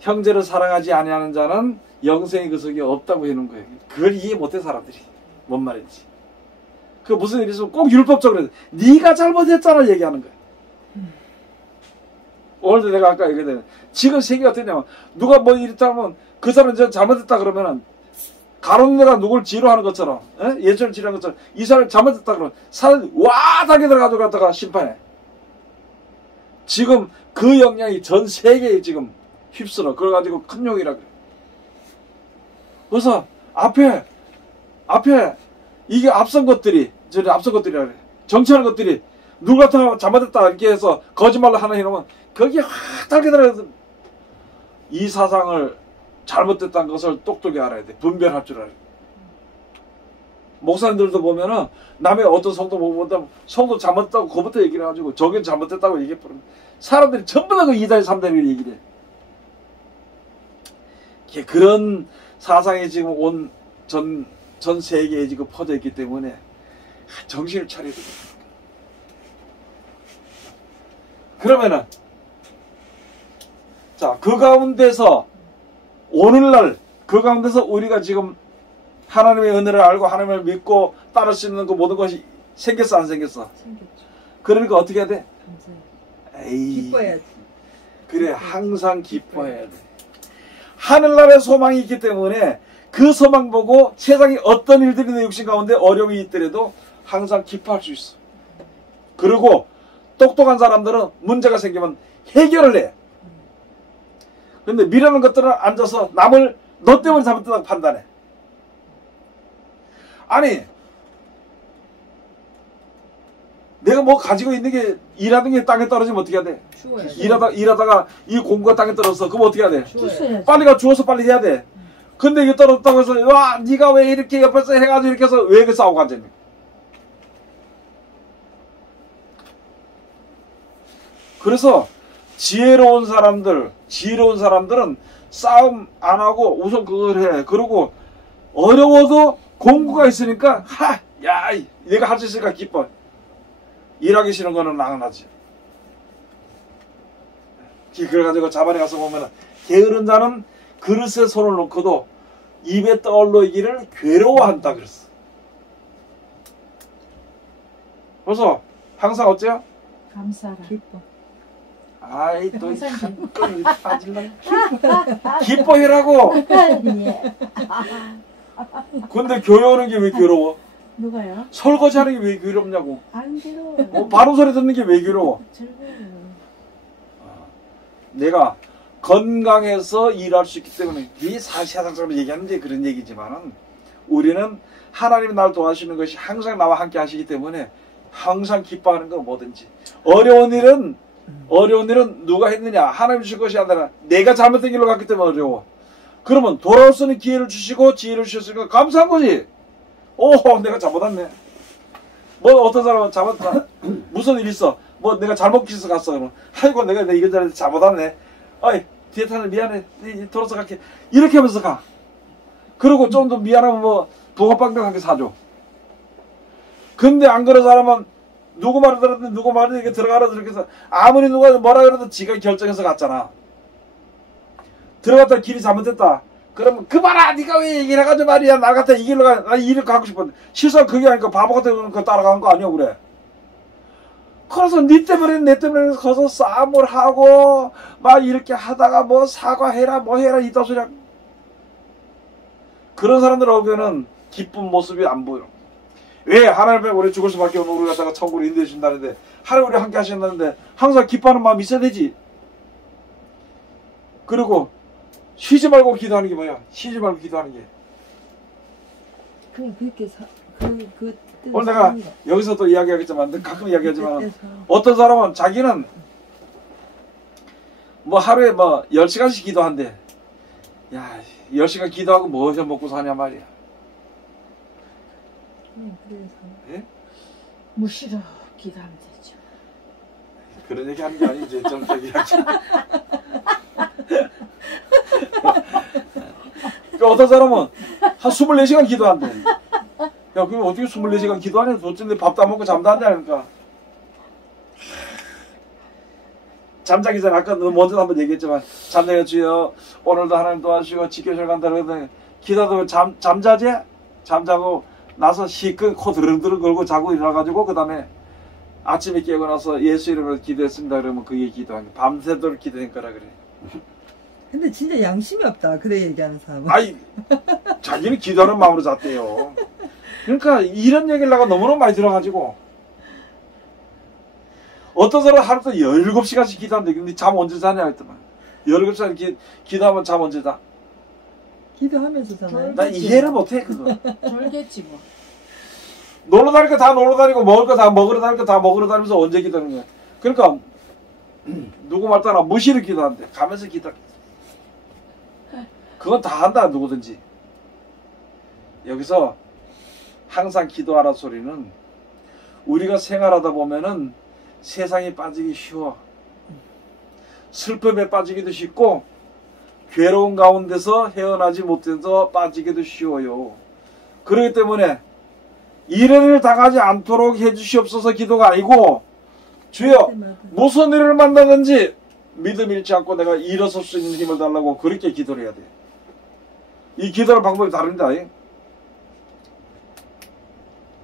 형제를 사랑하지 아니하는 자는 영생의 그 속에 없다고 해놓은 거예요. 그걸 이해 못해 사람들이. 뭔 말인지. 그 무슨 일이 있으면 꼭 율법적으로 네가 잘못했잖아 얘기하는 거야. 오늘도 내가 아까 얘기했잖아. 지금 세계가 어떠냐면 누가 뭐 이렇다 하면 그 사람은 이제 잘못했다 그러면은 가론내가 누굴 지루하는 것처럼 예전을 지루한 것처럼 이 사람이 잘못했다 그러면 사람이 와 달게 들어가지고 갔다가 심판해. 지금 그 영향이 전 세계에 지금 휩쓸어. 그래가지고 큰 용이라 그래. 그래서 앞에 이게 앞선 것들이 앞선 것들이라 그래. 정치하는 것들이 누가 잘못했다 이렇게 해서 거짓말을 하나 해놓으면 거기에 확 달게 들어가서 이 사상을 잘못됐다는 것을 똑똑히 알아야 돼. 분별할 줄 알아야 돼. 목사님들도 보면은 남의 어떤 성도 보다 성도 잘못했다고 그것부터 얘기를 해가지고 저긴 잘못됐다고 얘기해버리면 사람들이 전부 다 그 2단 3단을 얘기를 해. 그런 사상이 지금 온 전 세계에 지금 퍼져 있기 때문에 정신을 차려야 됩니다. 그러면은 자, 그 가운데서 오늘날 그 가운데서 우리가 지금 하나님의 은혜를 알고 하나님을 믿고 따를 수 있는 그 모든 것이 생겼어 안 생겼어? 생겼죠. 그러니까 어떻게 해야 돼? 감사해. 에이, 기뻐야지. 그래, 항상 기뻐해야 돼. 하늘나라의 소망이 있기 때문에 그 소망 보고 세상에 어떤 일들이 내 육신 가운데 어려움이 있더라도 항상 기뻐할 수 있어. 그리고 똑똑한 사람들은 문제가 생기면 해결을 해. 근데 미련한 것들은 앉아서 남을 너 때문에 잘못됐다고 판단해. 아니, 내가 뭐 가지고 있는 게 일하던 게 땅에 떨어지면 어떻게 해야 돼? 추워야지. 일하다가 이 공구가 땅에 떨어졌어. 그럼 어떻게 해야 돼? 주셔야지. 빨리 가 주워서 빨리 해야 돼. 근데 이게 떨어졌다고 해서 와 네가 왜 이렇게 옆에서 해가지고 이렇게 해서 왜 그 싸우고 앉았니? 그래서 지혜로운 사람들은 싸움 안 하고 우선 그걸 해. 그리고 어려워도 공구가 있으니까 야 내가 할 수 있으니까 기뻐. 일하기 싫은 거는 낭나지. 그래가지고 자반에 가서 보면 게으른 자는 그릇에 손을 놓고도 입에 떠올리기를 괴로워한다 그랬어. 그래서 항상 어째요? 감사라. 기뻐. 아이 또 항상 기뻐해라고. 예. 근데 교회 오는 게 왜 괴로워? 누가요? 설거지하는 게 왜 괴롭냐고. 안 괴로워요. 바로 소리 듣는 게 왜 괴로워? 즐거워요. 내가 건강해서 일할 수 있기 때문에 이 사실상처럼 얘기하는데 그런 얘기지만은 우리는 하나님이 날 도와주시는 것이 항상 나와 함께 하시기 때문에 항상 기뻐하는 거 뭐든지. 어려운 일은 누가 했느냐? 하나님 주신 것이 아니라 내가 잘못된 길로 갔기 때문에 어려워. 그러면 돌아올 수 있는 기회를 주시고 지혜를 주셨으니까 감사한 거지. 오, 내가 잘못했네. 뭐 어떤 사람은 잘못했다. 무슨 일 있어? 뭐 내가 잘못 기서 갔어. 그러면 아이고 내가 이거 전에 잘못했네. 어이 뒤에 타는 미안해. 돌아서 갈게. 이렇게 하면서 가. 그리고 좀 더 미안하면 뭐 붕어빵도 한 개 사줘. 근데 안 그런 사람은 누구 말을 들었는데 누구 말을 이렇게 들어가라 이렇게 해서 아무리 누가 뭐라 그래도 지가 결정해서 갔잖아. 들어갔다 길이 잘못됐다. 그러면 그 봐라 네가 왜 얘기를 해가지고 말이야. 나 같아 이 길로 가. 나 이 길을 가고 싶었는데 실수가 그게 아니까 바보 같은 거 따라간 거 아니야 그래. 그래서 니 때문에 내 때문에 거기서 싸움을 하고 막 이렇게 하다가 뭐 사과해라 뭐 해라 이따 소리야. 그런 사람들 오면은 기쁜 모습이 안 보여. 왜? 하나님의 우리 죽을 수밖에 없는 우리 갖다가 천국으로 인도해 주신다는데 하나님 우리 함께 하신다는데 항상 기뻐하는 마음이 있어야 되지. 그리고 쉬지 말고 기도하는 게 뭐야? 쉬지 말고 기도하는 게. 그냥 그렇게 그 오늘 내가 여기서 또 이야기하겠지만 가끔 이야기하지만 어떤 사람은 자기는 뭐 하루에 뭐 10시간씩 기도한대. 야, 10시간 기도하고 뭐 해 먹고 사냐 말이야. 예? 무시로 기도하면 되죠. 그런 얘기 하는 게 아니지. 좀 저기 하지. 그러니까 어떤 사람은 한 24시간 기도한대. 야, 그럼 어떻게 24시간 기도하냐? 도대체 밥도 안 먹고 잠도 안 자니까. 잠자기 전에 아까 먼저 한번 얘기했지만 잠자기 주여 오늘도 하나님 도와주시고 지켜주셔 간다 그러더니 기도하다 잠자지? 잠자고 나서 시큰 코 드릉드릉 걸고 자고 일어나가지고 그 다음에 아침에 깨고 나서 예수 이름으로 기도했습니다 그러면 그게 기도하는 게 밤새도록 기도한 거라 그래. 근데 진짜 양심이 없다. 그래 얘기하는 사람은. 아이 자기는 기도하는 마음으로 잤대요. 그러니까 이런 얘기를 내가 너무너무 많이 들어가지고 어떤 사람은 하루도 17시간씩 기도하는데 근데 잠 언제 자냐 했더만 17시간 기도하면 잠 언제 자? 기도하면서 자나요? 나 이해를 못해 그거. 졸겠지 뭐. 놀러 다닐 거 다 놀러 다니고 먹을 거 다 먹으러 다닐 거 다 먹으러 다니면서 언제 기도하는 거야. 그러니까 누구 말 따라 무시를 기도한대. 가면서 기도. 그건 다 한다 누구든지. 여기서 항상 기도하라 소리는 우리가 생활하다 보면은 세상에 빠지기 쉬워. 슬픔에 빠지기도 쉽고 괴로운 가운데서 헤어나지 못해서 빠지기도 쉬워요. 그렇기 때문에 이런 일을 당하지 않도록 해주시옵소서 기도가 아니고 주여 무슨 일을 만나든지 믿음 잃지 않고 내가 일어설 수 있는 힘을 달라고 그렇게 기도를 해야 돼. 이 기도의 방법이 다릅니다.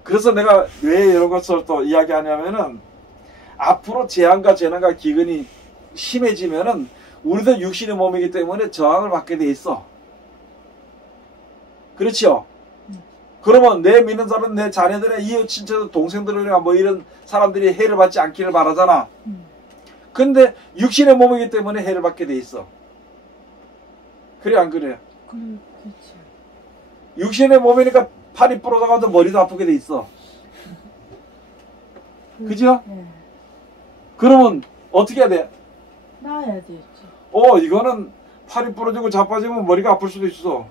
그래서 내가 왜 이런 것을 또 이야기하냐면은 앞으로 재앙과 재난과 기근이 심해지면은 우리도 육신의 몸이기 때문에 저항을 받게 돼 있어. 그렇죠? 그러면 내 믿는 사람, 내 자녀들의 이웃, 친척들, 동생들이나 뭐 이런 사람들이 해를 받지 않기를 바라잖아. 근데 육신의 몸이기 때문에 해를 받게 돼 있어. 그래 안 그래? 그렇죠. 육신의 몸이니까 팔이 부러져가지고 머리도 아프게 돼 있어. 그죠? 네. 그러면 어떻게 해야 돼? 나아야 되죠. 이거는 팔이 부러지고 자빠지면 머리가 아플 수도 있어.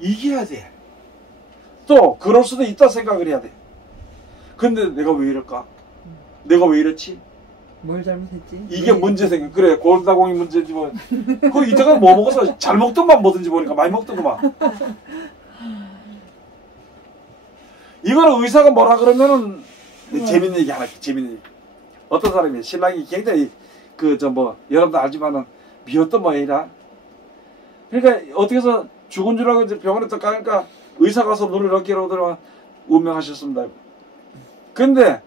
이겨야 돼. 또 그럴 수도 있다 생각을 해야 돼. 근데 내가 왜 이럴까? 내가 왜 이렇지? 뭘 잘못했지? 이게 문제 생겨. 그래 골다공이 문제지 뭐. 그 이따가 뭐 먹어서 잘 먹던만 뭐든지 보니까 많이 먹던구만. 이거는 의사가 뭐라 그러면은 재밌는 얘기 하나 재밌는 얘기. 어떤 사람이 신랑이 굉장히 여러분도 알지만은 미웠던 모양이라. 그러니까 어떻게 해서 죽은 줄 알고 이제 병원에 딱 가니까 의사 가서 눈을 넣기로 들어가 운명하셨습니다. 근데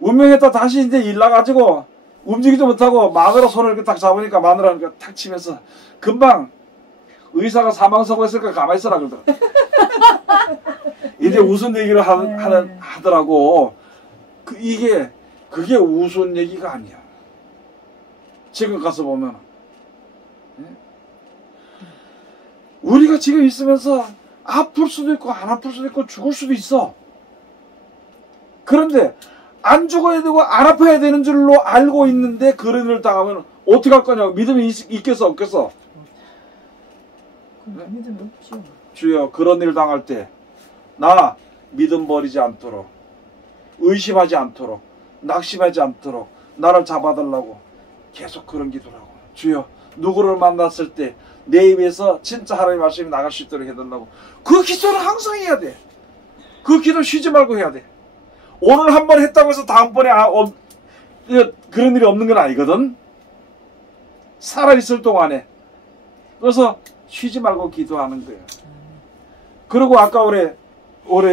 운명했다 다시 이제 일 나가지고 움직이지 못하고 마누라 손을 이렇게 딱 잡으니까 마누라가 이렇게 탁 치면서 금방 의사가 사망 선고했을까 가만히 있어라 그러더라. 이제 웃은 얘기를 하더라고. 그게 웃은 얘기가 아니야. 지금 가서 보면 우리가 지금 있으면서 아플 수도 있고 안 아플 수도 있고 죽을 수도 있어. 그런데 안 죽어야 되고 안 아파야 되는 줄로 알고 있는데 그런 일을 당하면 어떻게 할 거냐고. 믿음이 있겠어 없겠어? 믿음이 없죠. 주여 그런 일 당할 때 나 믿음 버리지 않도록 의심하지 않도록 낙심하지 않도록 나를 잡아달라고 계속 그런 기도를 하고 주여 누구를 만났을 때 내 입에서 진짜 하나님의 말씀이 나갈 수 있도록 해달라고 그 기도를 항상 해야 돼. 그 기도 쉬지 말고 해야 돼. 오늘 한 번 했다고 해서 다음번에 그런 일이 없는 건 아니거든. 살아있을 동안에. 그래서 쉬지 말고 기도하는 거예요. 그리고 아까 올해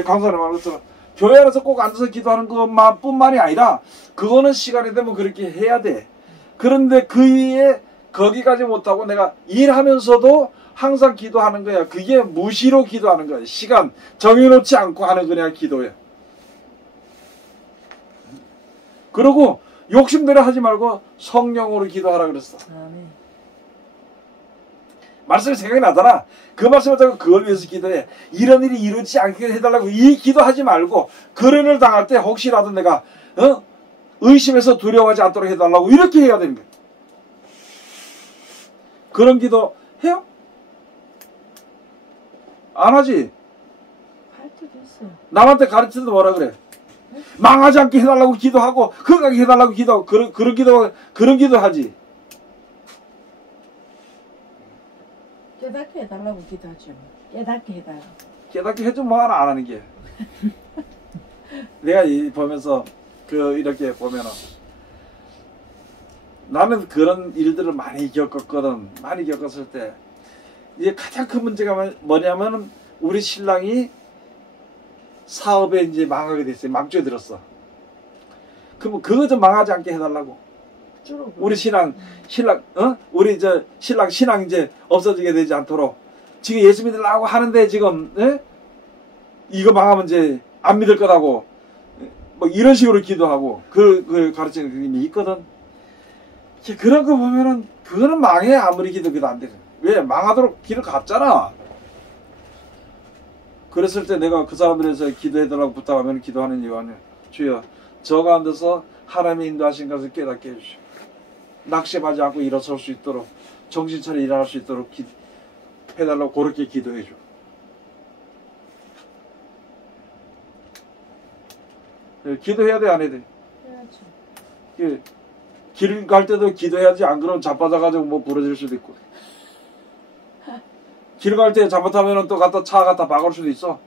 강사님 말한 것처럼 교회 안에서 꼭 앉아서 기도하는 것만 뿐만이 아니라 그거는 시간이 되면 그렇게 해야 돼. 그런데 그 위에 거기까지 못하고 내가 일하면서도 항상 기도하는 거야. 그게 무시로 기도하는 거야. 시간 정해놓지 않고 하는 거냐 기도야. 그리고 욕심대로 하지 말고 성령으로 기도하라 그랬어. 아멘. 말씀이 생각이 나잖아. 그 말씀을 듣고 그걸 위해서 기도해. 이런 일이 이루지 않게 해달라고 이 기도하지 말고 그런 일을 당할 때 혹시라도 내가 의심해서 두려워하지 않도록 해달라고 이렇게 해야 되는 거야. 그런 기도 해요? 안 하지? 할 때도 있어요. 남한테 가르치는데 뭐라 그래? 망하지 않게 해달라고 기도하고 흥하게 해달라고 기도하고 그런 기도 하지. 깨닫게 해달라고 기도하죠. 깨닫게 해달라. 깨닫게 해주면 뭐하나 안 하는 게. 내가 보면서 이렇게 보면은 나는 그런 일들을 많이 겪었거든. 많이 겪었을 때 이제 가장 큰 문제가 뭐냐면은 우리 신랑이 사업에 이제 망하게 됐어요. 망조에 들었어. 그럼 그거 좀 망하지 않게 해달라고. 우리 신랑, 우리 신랑 이제 없어지게 되지 않도록 지금 예수 믿으려고 하는데 지금 이거 망하면 이제 안 믿을 거라고 뭐 이런 식으로 기도하고 그 가르치는 게 있거든. 그런 거 보면은 그거는 망해. 아무리 기도해도 안 돼. 왜? 망하도록 길을 갔잖아. 그랬을 때 내가 그 사람들에서 기도해달라고 부탁하면 기도하는 이유가 아니야. 주여 저 가운데서 하나님의 인도하신 것을 깨닫게 해주시오. 낙심하지 않고 일어설 수 있도록 정신 차려 일어날 수 있도록 해달라고 그렇게 기도해줘. 기도해야 돼 안 해야 돼? 해야죠. 길 갈 때도 기도해야지. 안 그러면 자빠져가지고 뭐 부러질 수도 있고. 길 갈 때 잘못하면 또 차 갖다 박을 수도 있어.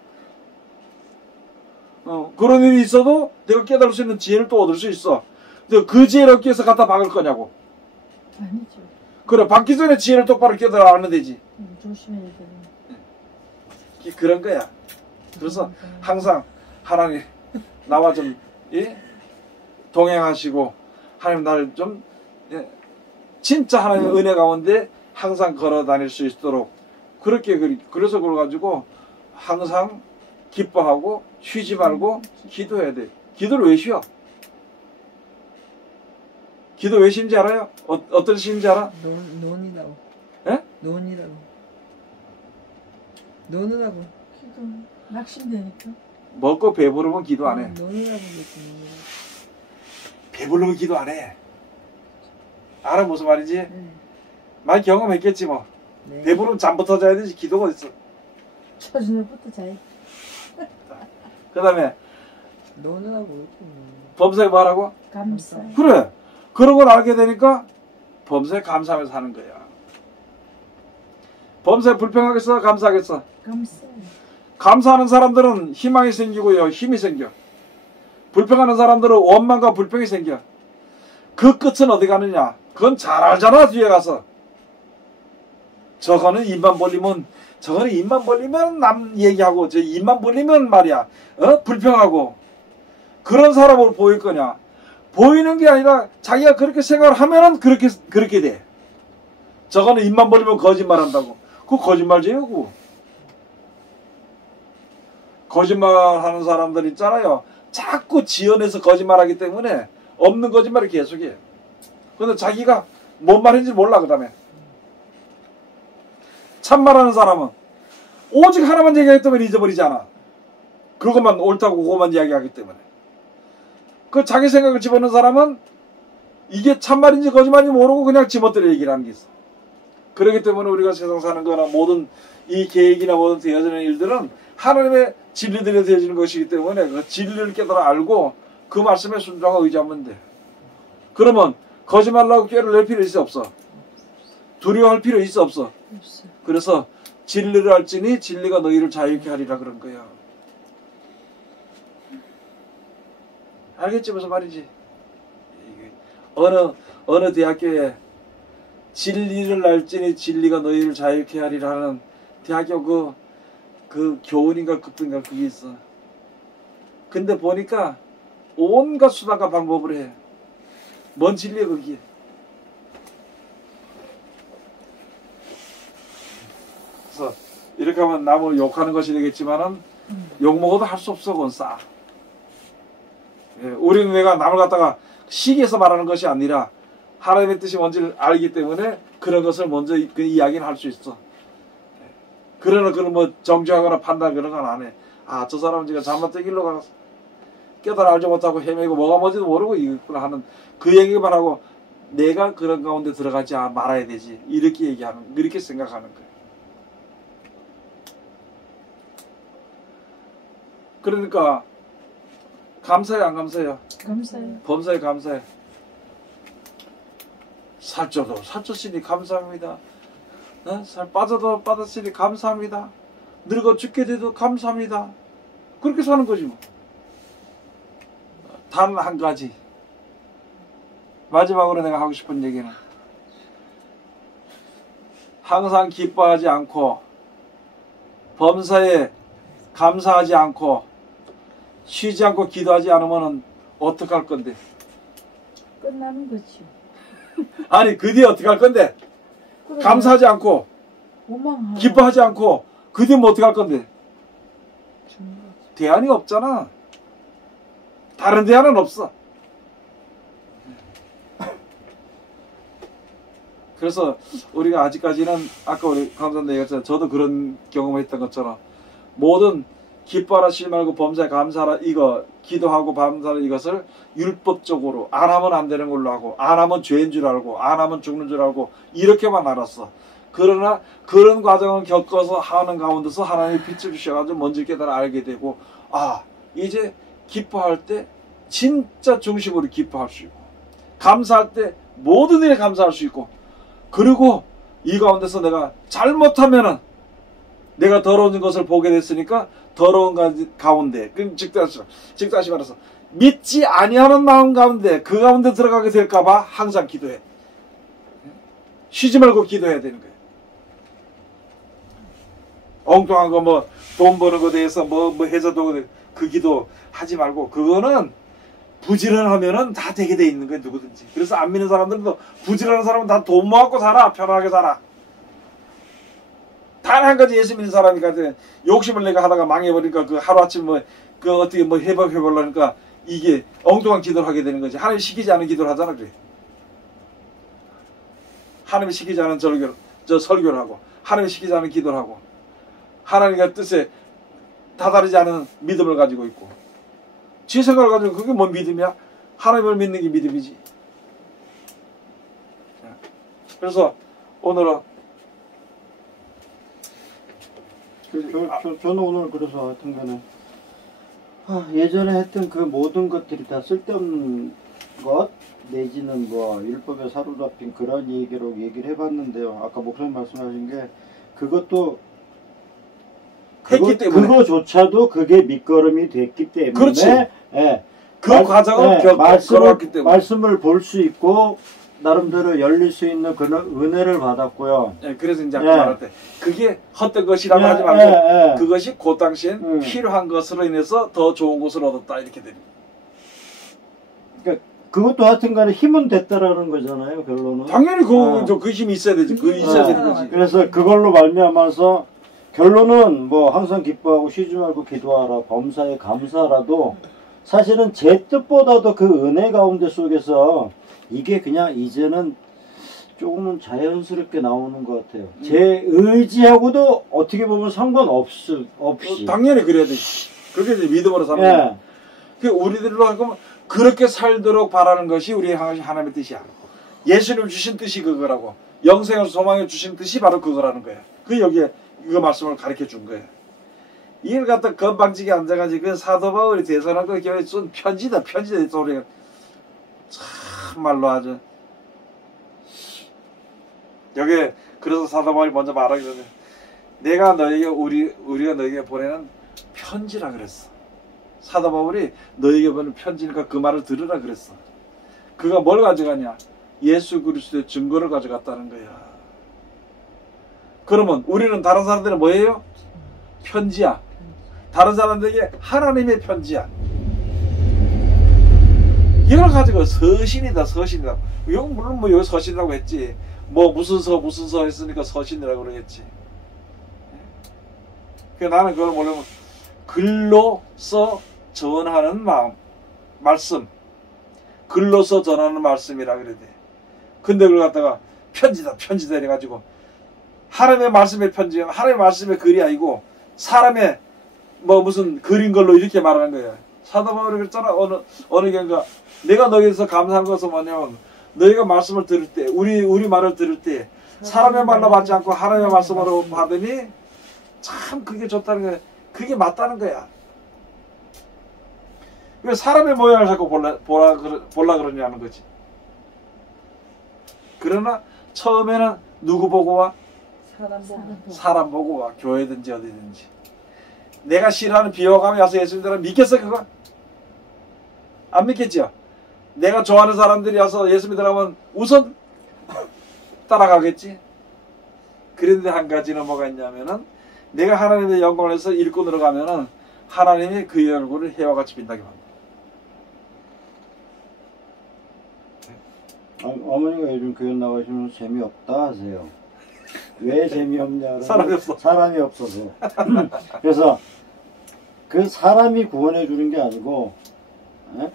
그런 일이 있어도 내가 깨달을 수 있는 지혜를 또 얻을 수 있어. 그 지혜를 얻기 위해서 갖다 박을 거냐고. 아니죠. 그래, 박기 전에 지혜를 똑바로 깨달아 알면 되지. 조심해야 되는. 그런 거야. 그래서 항상 하나님 나와 좀 동행하시고 하나님 나를 좀 진짜 하나님의 은혜 가운데 항상 걸어 다닐 수 있도록 그렇게 그래서 그래가지고 항상 기뻐하고 쉬지 말고 기도해야 돼. 기도를 왜 쉬어? 기도 왜 쉬는지 알아요? 어떤 쉬는지 알아? 논이라고. 예? 논이라고. 노느라고. 기도 낙심되니까. 먹고 배부르면 기도 안 해. 노느라고 그랬지. 배부르면 기도 안 해. 알아 무슨 말인지? 네. 많이 경험했겠지 뭐. 네. 배부르면 잠부터 자야 되지 기도가 어딨어. 초저녁부터 자요. 그 다음에 노느라고 그랬지. 범사에 뭐하라고? 감사. 그래. 그런 걸 알게 되니까 범사에 감사하면서 사는 거야. 범사에 불평하겠어? 감사하겠어? 감사. 감사하는 사람들은 희망이 생기고요. 힘이 생겨. 불평하는 사람들은 원망과 불평이 생겨. 그 끝은 어디 가느냐? 그건 잘 알잖아. 뒤에 가서. 저거는 입만 벌리면 남 얘기하고 저 입만 벌리면 말이야. 불평하고. 그런 사람으로 보일 거냐? 보이는 게 아니라 자기가 그렇게 생각을 하면은 그렇게 돼. 저거는 입만 벌리면 거짓말한다고. 그거 거짓말이에요. 그거. 거짓말하는 사람들 있잖아요. 자꾸 지어내서 거짓말하기 때문에 없는 거짓말을 계속해. 근데 자기가 뭔 말인지 몰라. 그 다음에 참말하는 사람은 오직 하나만 얘기하기 때문에 잊어버리잖아. 그것만 옳다고 그것만 이야기하기 때문에. 그 자기 생각을 집어넣는 사람은 이게 참말인지 거짓말인지 모르고 그냥 지멋대로 얘기를 하는 게 있어. 그렇기 때문에 우리가 세상 사는 거나 모든 이 계획이나 모든 되어지는 일들은 하나님의 진리들에 되어지는 것이기 때문에 그 진리를 깨달아 알고 그 말씀에 순종하고 의지하면 돼. 그러면 거짓말하고 꾀를 낼 필요 있어 없어? 두려워할 필요 있어 없어? 없어. 그래서 진리를 알지니 진리가 너희를 자유케 하리라 그런 거야. 알겠지 무슨 말인지? 어느 대학교에 진리를 알지니 진리가 너희를 자유케 하리라 하는 대학교 그 교훈인가 급인가 그게 있어. 근데 보니까 온갖 수단과 방법을 해. 뭔 진리야 그게? 이렇게 하면 남을 욕하는 것이 되겠지만은 욕 먹어도 할 수 없어. 그건 싸. 예, 우리는 내가 남을 갖다가 시기해서 말하는 것이 아니라 하나님의 뜻이 뭔지를 알기 때문에 그런 것을 먼저 그 이야기를 할 수 있어. 그러나 그런 뭐 정죄하거나 판단 그런 건 안 해. 아, 저 사람은 지금 잘못된 길로 가서 깨달아 알지 못하고 헤매고 뭐가 뭔지도 모르고 이구나 하는 그 얘기만 하고 내가 그런 가운데 들어가지 말아야 되지. 이렇게 얘기하는, 이렇게 생각하는 거예요. 그러니까 감사해 안 감사해요? 감사해요. 범사에 감사해. 살쪄도 살쪘으니 감사합니다. 살 빠져도 빠졌으니 감사합니다. 늙어 죽게 돼도 감사합니다. 그렇게 사는 거지 뭐. 단 한 가지 마지막으로 내가 하고 싶은 얘기는 항상 기뻐하지 않고 범사에 감사하지 않고 쉬지 않고 기도하지 않으면 어떡할 건데? 끝나는 거지. 아니 그 뒤에 어떡할 건데? 그래. 감사하지 않고 원망하고. 기뻐하지 않고 그 뒤에 뭐 어떡할 건데? 죽는 거지. 대안이 없잖아. 다른 대안은 없어. 그래서 우리가 아직까지는 아까 우리 감사님 얘기했잖아요. 저도 그런 경험을 했던 것처럼 모든 기뻐하라 쉬지 말고 범사에 감사하라 이거 기도하고 감사하라 이것을 율법적으로 안 하면 안 되는 걸로 하고 안 하면 죄인 줄 알고 안 하면 죽는 줄 알고 이렇게만 알았어. 그러나 그런 과정을 겪어서 하는 가운데서 하나님이 빛을 주셔가지고 먼저 깨달아 알게 되고 아 이제 기뻐할 때 진짜 중심으로 기뻐할 수 있고 감사할 때 모든 일에 감사할 수 있고 그리고 이 가운데서 내가 잘못하면은 내가 더러운 것을 보게 됐으니까 더러운 가운데 즉 다시 말해서 믿지 아니하는 마음 가운데 그 가운데 들어가게 될까봐 항상 기도해. 쉬지 말고 기도해야 되는 거예요. 엉뚱한 거 뭐 돈 버는 거에 대해서 뭐 해서도 그 기도 하지 말고 그거는 부지런하면은 다 되게 돼 있는 거예요. 누구든지. 그래서 안 믿는 사람들도 부지런한 사람은 다 돈 모아갖고 살아. 편하게 살아. 단 한 가지 예수 믿는 사람이니까 욕심을 내가 하다가 망해버리니까 그 하루아침 그 어떻게 해보려니까 이게 엉뚱한 기도를 하게 되는 거지. 하나님 시키지 않은 기도를 하잖아. 그래. 하나님이 시키지 않은 설교를 하고 하나님이 시키지 않은 기도를 하고 하나님의 뜻에 다다르지 않은 믿음을 가지고 있고 지 생각을 가지고 그게 뭔 믿음이야? 하나님을 믿는 게 믿음이지. 그래서 오늘은 저는 오늘 그래서 하여튼 간에 예전에 했던 그 모든 것들이 다 쓸데없는 것 내지는 뭐 율법에 사로잡힌 그런 얘기로 얘기를 해봤는데요. 아까 목사님 말씀하신 게 그것도 했기 때문에 그거조차도 그게 밑거름이 됐기 때문에 그렇지. 예, 그 과정을 겪어왔기 때문에 말씀을 볼 수 있고 나름대로 열릴 수 있는 그런 은혜를 받았고요. 예, 그래서 이제 아까 말할 때 그게 헛된 것이라고 하지 말고 그것이 그 당시엔 필요한 것으로 인해서 더 좋은 것을 얻었다 이렇게 됩니다. 그러니까 그것도 하여튼간에 힘은 됐다라는 거잖아요. 결론은. 당연히 그 힘이 있어야 되지. 그 있어야 되는 거지. 그래서 그걸로 말미암아서 결론은 뭐 항상 기뻐하고 쉬지 말고 기도하라 범사에 감사라도 사실은 제 뜻보다도 그 은혜 가운데 속에서 이게 그냥 이제는 조금은 자연스럽게 나오는 것 같아요. 제 의지하고도 어떻게 보면 상관없이. 당연히 그래야 되지. 그렇게 이제 믿음으로 사는 거야. 그 우리들로 하면 그렇게 살도록 바라는 것이 우리 하나님의 뜻이야. 예수님 주신 뜻이 그거라고. 영생을 소망해 주신 뜻이 바로 그거라는 거야. 그 여기에 이거 말씀을 가르쳐 준 거야. 이걸 갖다 건방지게 앉아가지고 그 사도 바울이 대선하고 교회 쓴 편지다. 편지다. 소리가 참말로 아주 여기 그래서 사도 바울이 먼저 말하기 전에 내가 너에게 우리가 너에게 보내는 편지라 그랬어. 사도 바울이 너에게 보내는 편지니까 그 말을 들으라 그랬어. 그가 뭘 가져가냐? 예수 그리스도의 증거를 가져갔다는 거야. 그러면 우리는 다른 사람들은 뭐예요? 편지야. 다른 사람들에게 하나님의 편지야. 이걸 가지고 서신이다. 이건 물론 뭐 여기 서신이라고 했지. 뭐 무슨 서 했으니까 서신이라고 그러겠지. 그러니까 나는 그걸 뭐냐면 글로써 전하는 말씀, 글로써 전하는 말씀이라 그래야 돼. 근데 그걸 갖다가 편지다 이래가지고 하나님의 말씀의 편지, 하나님의 말씀의 글이 아니고 사람의 뭐 무슨 글인 걸로 이렇게 말하는 거야. 사도 바울이 그랬잖아. 어느 경우가 내가 너희에서 감사한 것은 뭐냐면 너희가 말씀을 들을 때 우리 말을 들을 때 사람의 말로 받지 않고 하나님의 말씀으로 받으니 참 그게 좋다는 거야. 그게 맞다는 거야. 왜 사람의 모양을 자꾸 보라 그러냐는 거지. 그러나 처음에는 누구 보고 와? 사람 보고 와. 교회든지 어디든지. 내가 싫어하는 비호감이 와서 예수님들은 믿겠어 그거? 안 믿겠죠? 내가 좋아하는 사람들이 와서 예수 믿으라면 우선 따라가겠지? 그런데 한 가지는 뭐가 있냐면은 내가 하나님의 영광을 해서 일꾼으로 가면은 하나님이 그의 얼굴을 해와 같이 빛나게 만든다. 어머니가 요즘 교회 나가시면서 재미없다 하세요. 왜 재미없냐? 사람이 없어. 사람이 없어서. 그래서 그 사람이 구원해 주는 게 아니고 에?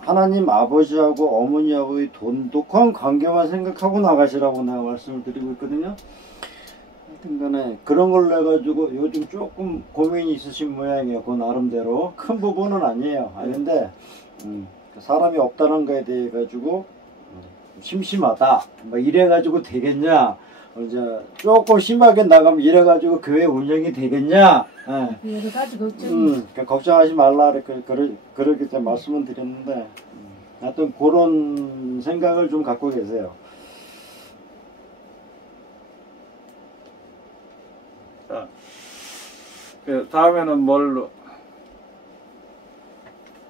하나님 아버지하고 어머니하고의 돈독한 관계만 생각하고 나가시라고 내가 말씀을 드리고 있거든요. 하여튼 간에 그런 걸로 해가지고 요즘 조금 고민이 있으신 모양이에요. 그 나름대로 큰 부분은 아니에요. 아닌데 사람이 없다는 거에 대해 가지고 심심하다 뭐 이래가지고 되겠냐, 이제 조금 심하게 나가면 이래가지고 교회 운영이 되겠냐, 여러 가지 걱정이 걱정하지 말라 그렇게 좀 말씀을 드렸는데 하여튼 그런 생각을 좀 갖고 계세요. 자, 다음에는 뭘로?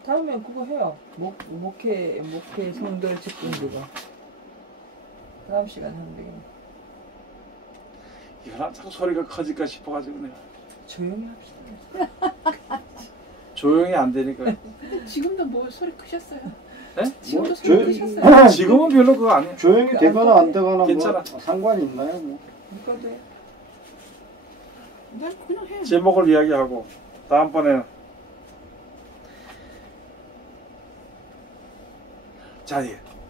다음에 그거 해요. 목회 성도의 직분 그거. 다음 시간 하면 되겠네. 이거 자꾸 소리가 커질까 싶어가지고 내가 조용히 합시다. 조용히 안 되니까. 지금도 뭐 소리 크셨어요? 네? 지금도 소리 크셨어요? 뭐, 지금은 별로 그거 아니에요. 조용히 되거나 안 되거나 괜찮아. 뭐 상관이 있나요? 뭐. 누가 돼? 난 그냥 해. 제목을 이야기하고 다음번에 자,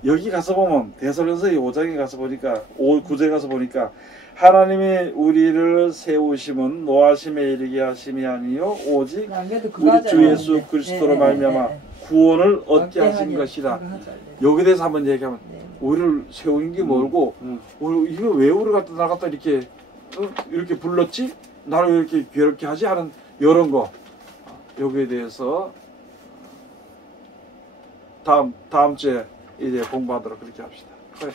여기 가서 보면 대사전서 5장에 가서 보니까 9절에 가서 보니까 하나님이 우리를 세우심은 노하심에 이르게 하심이 아니요 오직 안 그래도 그거 우리 하자. 주 예수 그리스도로 말미암아 구원을 얻게 하신 것이라. 그거 하자. 여기에 대해서 한번 얘기하면 네. 우리를 세운 게 뭘고 이거 왜 우리 갖다 나갔다 이렇게 이렇게 불렀지? 나를 왜 이렇게 괴롭게 하지? 하는 이런 거 여기에 대해서 다음 주에 이제 공부하도록 그렇게 합시다. 그래.